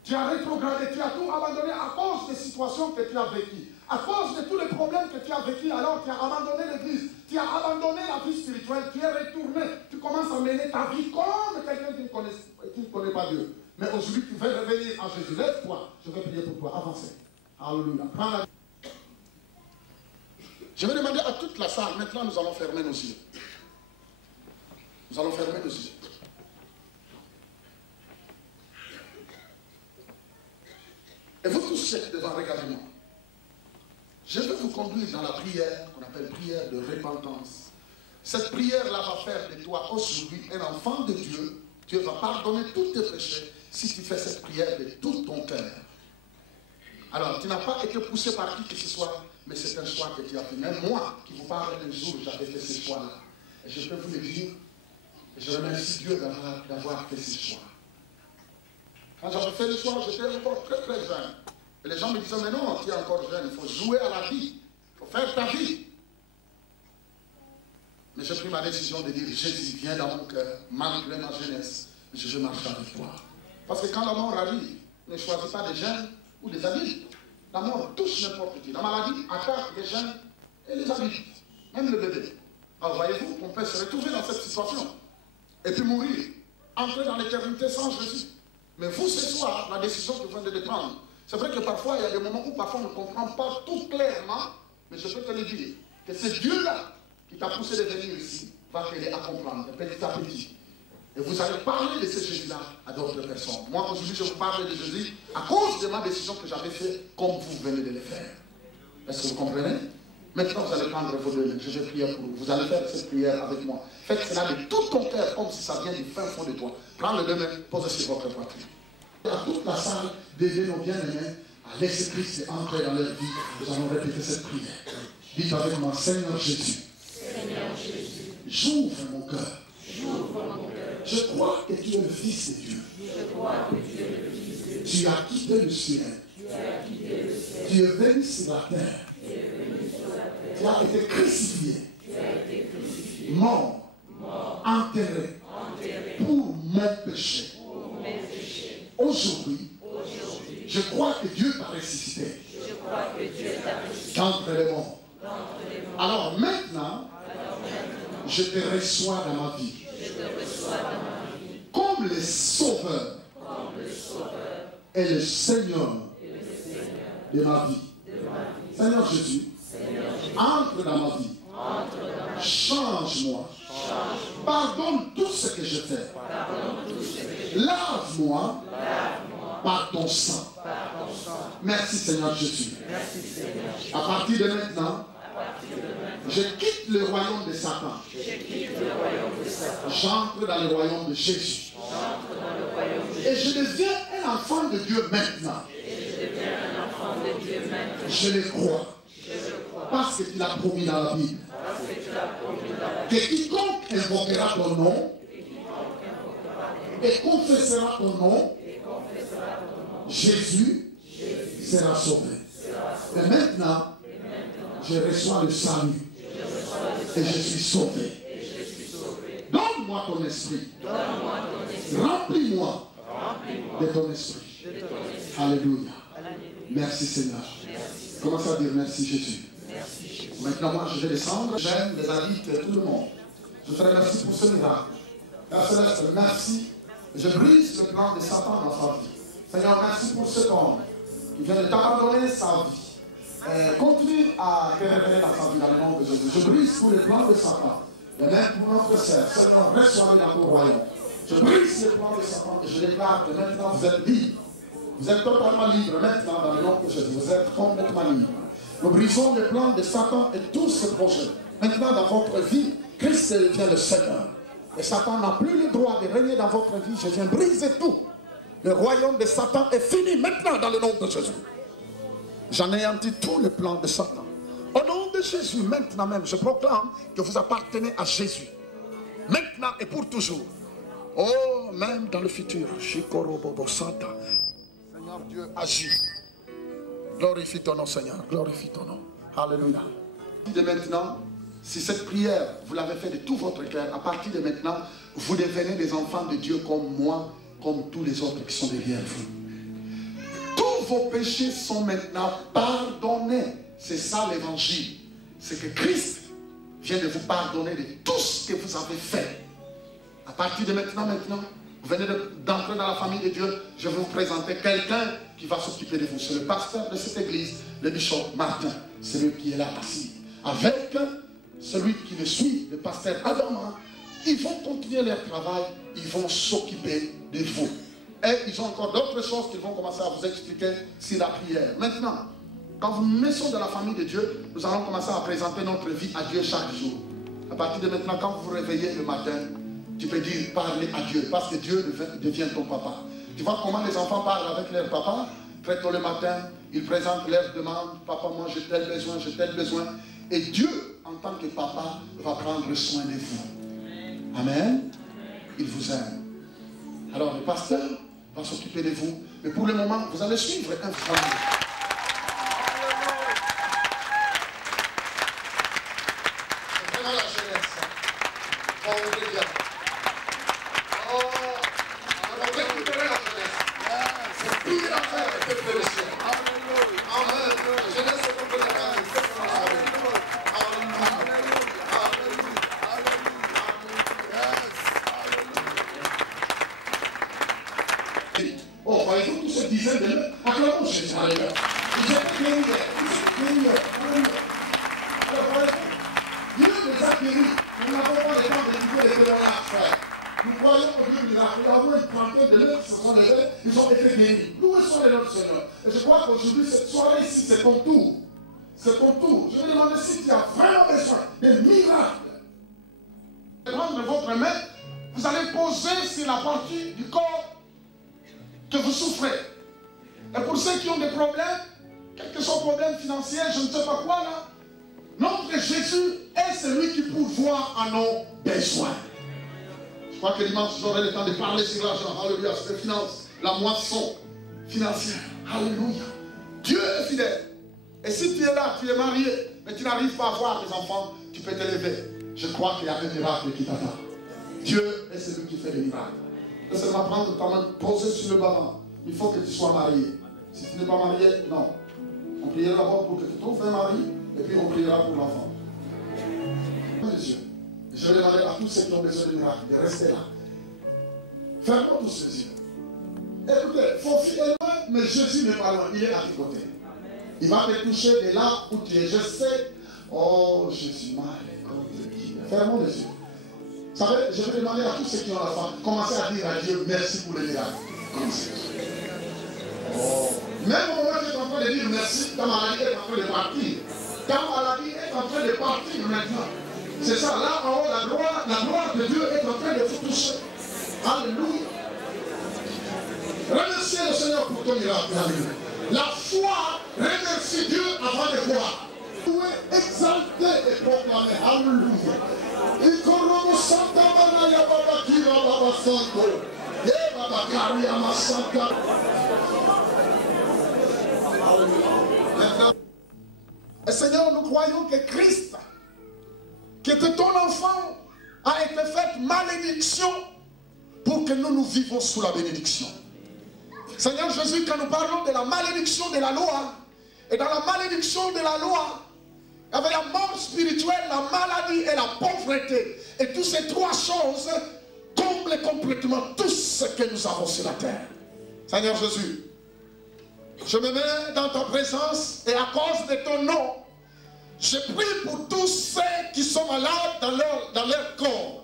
Tu as rétrogradé, tu as tout abandonné à cause des situations que tu as vécues. À cause de tous les problèmes que tu as vécus, alors tu as abandonné l'église, tu as abandonné la vie spirituelle, tu es retourné, tu commences à mener ta vie comme quelqu'un qui ne connaît pas Dieu. Mais aujourd'hui, tu veux revenir à Jésus. Lève-toi, je vais prier pour toi. Avancez. Alléluia. Prends la... Je vais demander à toute la salle, maintenant nous allons fermer nos yeux. Nous allons fermer nos yeux. Et vous tous ceux qui devant, regardez-moi. Je vais vous conduire dans la prière qu'on appelle prière de repentance. Cette prière-là va faire de toi aujourd'hui un enfant de Dieu. Dieu va pardonner tous tes péchés si tu fais cette prière de tout ton cœur. Alors, tu n'as pas été poussé par qui que ce soit, mais c'est un choix que tu as fait. Même moi, qui vous parle un jour, j'avais fait ce choix-là. Et je peux vous le dire, je remercie Dieu d'avoir fait ce choix. Quand j'avais fait le choix, j'étais encore très très jeune. Et les gens me disaient, mais non, tu es encore jeune, il faut jouer à la vie, il faut faire ta vie. Mais j'ai pris ma décision de dire, Jésus, viens dans mon cœur, malgré ma jeunesse, je veux marcher avec toi. Parce que quand la mort arrive, ne choisis pas des jeunes ou des adultes. La mort touche n'importe qui. La maladie attaque les jeunes et les adultes, même le bébé. Alors voyez-vous qu'on peut se retrouver dans cette situation et puis mourir, entrer dans l'éternité sans Jésus. Mais vous, ce soir, la décision que vous venez de prendre, c'est vrai que parfois, il y a des moments où parfois on ne comprend pas tout clairement, mais je peux te le dire, que c'est Dieu-là qui t'a poussé de venir ici. va t'aider à comprendre petit à petit. Et vous allez parler de ce Jésus-là à d'autres personnes. Moi, aujourd'hui, je vous parle de Jésus à cause de ma décision que j'avais faite, comme vous venez de le faire. Est-ce que vous comprenez? Maintenant, vous allez prendre vos deux mains. Je vais prier pour vous. Vous allez faire cette prière avec moi. Faites cela de tout ton cœur, comme si ça vient du fin fond de toi. Prends les deux mains, posez sur votre poitrine. À toute la salle, dédiez nos bien-aimés à l'Esprit de entrer dans leur vie. Nous allons répéter cette prière. Dites avec moi, Seigneur Jésus. Seigneur Jésus. J'ouvre mon cœur. J'ouvre mon cœur. Je crois que tu es le Fils de Dieu. Je crois que tu es le Fils de Dieu. Tu as quitté le ciel. Tu as quitté le ciel. Tu es venu sur la terre. Tu es venu sur la terre. Tu as été crucifié. Tu as été crucifié. Mort. Enterré. Enterré. Pour mon péché. Pour mes péchés. Aujourd'hui, Aujourd'hui. je crois que Dieu t'a ressuscité. Je crois que Dieu t'a ressuscité. D'entre les morts. D'entre les morts. Alors maintenant, je te reçois dans ma vie. Je te reçois dans ma vie. Comme le Sauveur. Comme le Sauveur. Et le Seigneur. De ma vie. Seigneur Jésus. Entre dans ma vie. Change-moi. Pardonne tout ce que je fais. Lave-moi par ton sang. Merci Seigneur Jésus. À partir de maintenant, je quitte le royaume de Satan. J'entre dans le royaume de Jésus. Et je deviens un enfant de Dieu maintenant. Je le crois. Parce que tu l'as promis dans la Bible. Que quiconque invoquera ton nom et confessera ton nom, Jésus sera sauvé. Et maintenant, je reçois le salut. Et je suis sauvé. Donne-moi ton esprit. Remplis-moi de ton esprit. Alléluia. Merci Seigneur. Commence à dire merci Jésus. Maintenant, moi, je vais descendre. J'aime les invites, tout le monde. Je te remercie pour ce miracle. Père Céleste, merci. Je brise le plan de Satan dans sa vie. Seigneur, merci pour cet homme qui vient de t'abandonner sa vie. Continue à te révéler dans sa vie dans le nom de Jésus. Je brise tous les plans de Satan. Et même pour notre sœur, Seigneur, reçois-le dans ton royaume. Je brise les plans de Satan et je déclare que maintenant vous êtes libre. Vous êtes totalement libre maintenant dans le nom de Jésus. Vous êtes complètement libre. Nous brisons les plans de Satan et tous ses projets. Maintenant dans votre vie, Christ devient le Seigneur. Et Satan n'a plus le droit de régner dans votre vie. Je viens briser tout. Le royaume de Satan est fini maintenant dans le nom de Jésus. J'anéantis tous les plans de Satan. Au nom de Jésus, maintenant même, je proclame que vous appartenez à Jésus. Maintenant et pour toujours. Oh, même dans le futur. Seigneur Dieu, agis. Glorifie ton nom, Seigneur. Glorifie ton nom. Alléluia. De maintenant, si cette prière, vous l'avez fait de tout votre cœur, à partir de maintenant, vous devenez des enfants de Dieu comme moi, comme tous les autres qui sont derrière vous. Tous vos péchés sont maintenant pardonnés. C'est ça l'évangile. C'est que Christ vient de vous pardonner de tout ce que vous avez fait. À partir de maintenant, vous venez d'entrer dans la famille de Dieu. Je vais vous présenter quelqu'un qui va s'occuper de vous. C'est le pasteur de cette église, le bishop Martin. C'est lui qui est là assis. Avec celui qui le suit, le pasteur Adama. Ils vont continuer leur travail. Ils vont s'occuper de vous. Et ils ont encore d'autres choses qu'ils vont commencer à vous expliquer sur la prière. Maintenant, quand vous mettons dans la famille de Dieu, nous allons commencer à présenter notre vie à Dieu chaque jour. À partir de maintenant, quand vous vous réveillez le matin, tu peux dire parler à Dieu, parce que Dieu devient ton papa. Tu vois comment les enfants parlent avec leur papa? Très tôt le matin, ils présentent leurs demandes. Papa, moi j'ai tel besoin, j'ai tel besoin. Et Dieu, en tant que papa, va prendre soin de vous. Amen. Il vous aime. Alors le pasteur va s'occuper de vous. Mais pour le moment, vous allez suivre un frère. C'est vraiment la jeunesse. On est bien. Oh, voyez-vous, tous ces dizaines de acclamons Jésus. Alléluia. Ils étaient guéris. Alors, voyez-vous, Dieu les a guéris. Nous n'avons pas le temps nous croyons au Dieu miracle. Il y a une trentaine de lettres, ce sont des lettres, ils ont été guéris. Loués sont les noms du Seigneur. Et je crois qu'aujourd'hui, cette soirée ici, c'est ton tour. C'est ton tour. Je vais demander si tu as vraiment besoin de miracles. Prendre votre main, vous allez poser sur la partie du corps que vous souffrez. Et pour ceux qui ont des problèmes, quels que soient les problèmes financiers, je ne sais pas quoi là, notre Jésus est celui qui pourvoit à nos besoins. Je crois que dimanche, j'aurai le temps de parler sur l'argent. Alléluia, sur les finances, la moisson financière. Alléluia. Dieu est fidèle. Et si tu es là, tu es marié, mais tu n'arrives pas à avoir des enfants, tu peux te lever. Je crois qu'il y a un miracle qui t'attend. Dieu est celui qui fait des miracles. Laisse-moi prendre ta main, poser sur le bavard. Il faut que tu sois marié. Si tu n'es pas marié, non. On priera d'abord pour que tu trouves un mari, et puis on priera pour l'enfant. Les yeux. Je vais demander à tous ceux qui ont besoin de miracles de rester là. Fermons tous les yeux. Écoutez, Fofi est loin, mais Jésus n'est pas loin. Il est à tes côtés. Il va te toucher de là où tu es. Je sais. Oh, Jésus, fermons les yeux. Vous savez, je vais demander à tous ceux qui ont la foi, commencez à dire à Dieu merci pour les miracles. Commencez. Oh. Même au moment où tu es en train de dire merci, ta maladie est en train de partir. Ta maladie est en train de partir maintenant. C'est ça, là en haut, la gloire de Dieu est en train de vous toucher. Alléluia. Remerciez le Seigneur pour ton miracle. Alléluia. La foi remercie Dieu avant de croire. Exalté et proclamé. Alléluia. Ikoromo Santa Manaya Baba Kira Baba Santo. Et Baba Karia Masanta. Maintenant, et Seigneur, nous croyons que Christ, qui était ton enfant, a été fait malédiction pour que nous vivons sous la bénédiction. Seigneur Jésus, quand nous parlons de la malédiction de la loi, et dans la malédiction de la loi, il y avait la mort spirituelle, la maladie et la pauvreté. Et toutes ces trois choses comblent complètement tout ce que nous avons sur la terre. Seigneur Jésus, je me mets dans ta présence et à cause de ton nom, je prie pour tous ceux qui sont malades dans leur corps.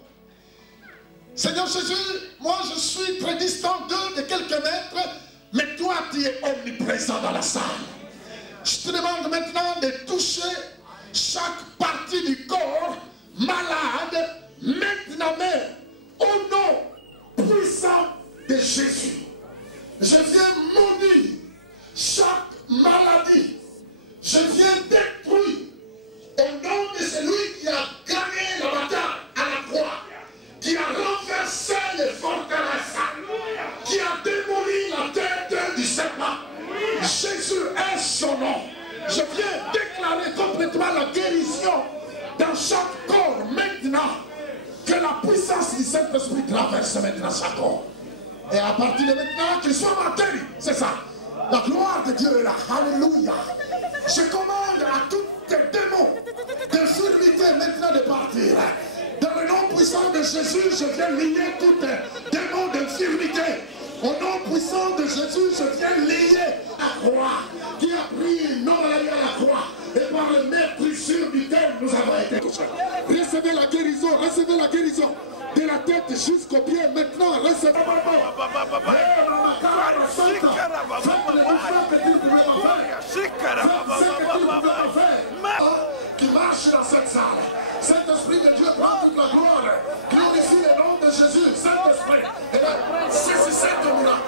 Seigneur Jésus, moi je suis très distant d'eux de quelques mètres, mais toi tu es omniprésent dans la salle. Je te demande maintenant de toucher chaque partie du corps malade, maintenant même, au nom puissant de Jésus. Je viens maudire chaque maladie. Je viens détruire au nom de celui qui a gagné la bataille à la croix, qui a renversé les forteresses, qui a démoli la tête du serpent. Jésus est son nom. Je viens déclarer complètement la guérison dans chaque corps maintenant. Que la puissance du Saint-Esprit traverse maintenant chaque corps. Et à partir de maintenant, qu'il soit guéri. C'est ça. La gloire de Dieu est là. Alléluia. Je commande à tous les démons d'infirmité maintenant de partir. Dans le nom puissant de Jésus, je viens lier tous les démons d'infirmité. Au nom puissant de Jésus, je viens lier la croix qui a pris nos maladies à la croix. Et par le meurtrissure du terme, nous avons été touchés. Recevez la guérison de la tête jusqu'aux pieds. Maintenant, recevez. Qui marche dans cette salle. Saint-Esprit de Dieu, prend toute la gloire. Glorifie le nom de Jésus. Saint-Esprit. Saisissez ton miracle.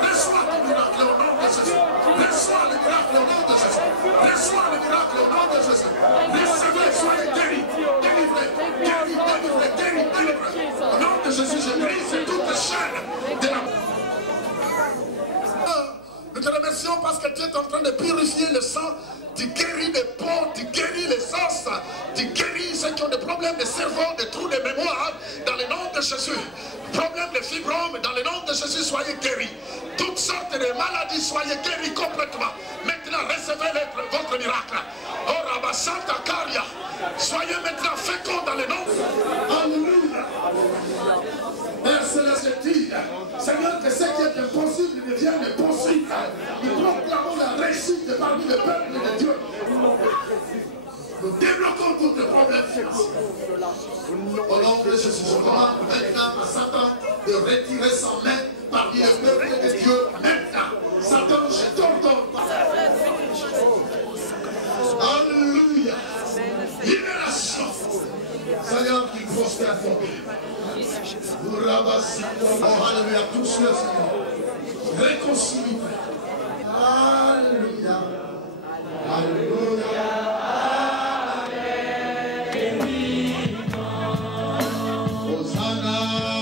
Reçois ton miracle au nom de Jésus. Reçois le miracle au nom de Jésus. Reçois le miracle au nom de Jésus. Recevez, soyez guéris. Délivrés. Guéris. Au nom de Jésus, je brise toutes les chaînes de la... Nous te remercions parce que tu es en train de purifier le sang. Tu guéris les peaux, tu guéris les os, tu guéris ceux qui ont des problèmes de cerveau, des trous de mémoire, dans le nom de Jésus. Problèmes de fibromes, dans le nom de Jésus, soyez guéris. Toutes sortes de maladies, soyez guéris complètement. Maintenant, recevez votre miracle. Oh, Rabasanta Karia, soyez maintenant féconds dans le nom. Alléluia. Père Céleste, Seigneur, que ce qui est impossible devienne possible. Nous proclamons la réussite parmi le peuple de Dieu. Nous débloquons tous les problèmes financiers. Au nom de Jésus, je demande maintenant à Satan de retirer sa main parmi le peuple de Dieu. Maintenant, Satan, je t'ordonne. Alléluia. Libération. Seigneur qui prospère ton pays. Oh, alléluia, tous le Seigneur. Réconcilie. Alléluia. Alléluia. Hosanna.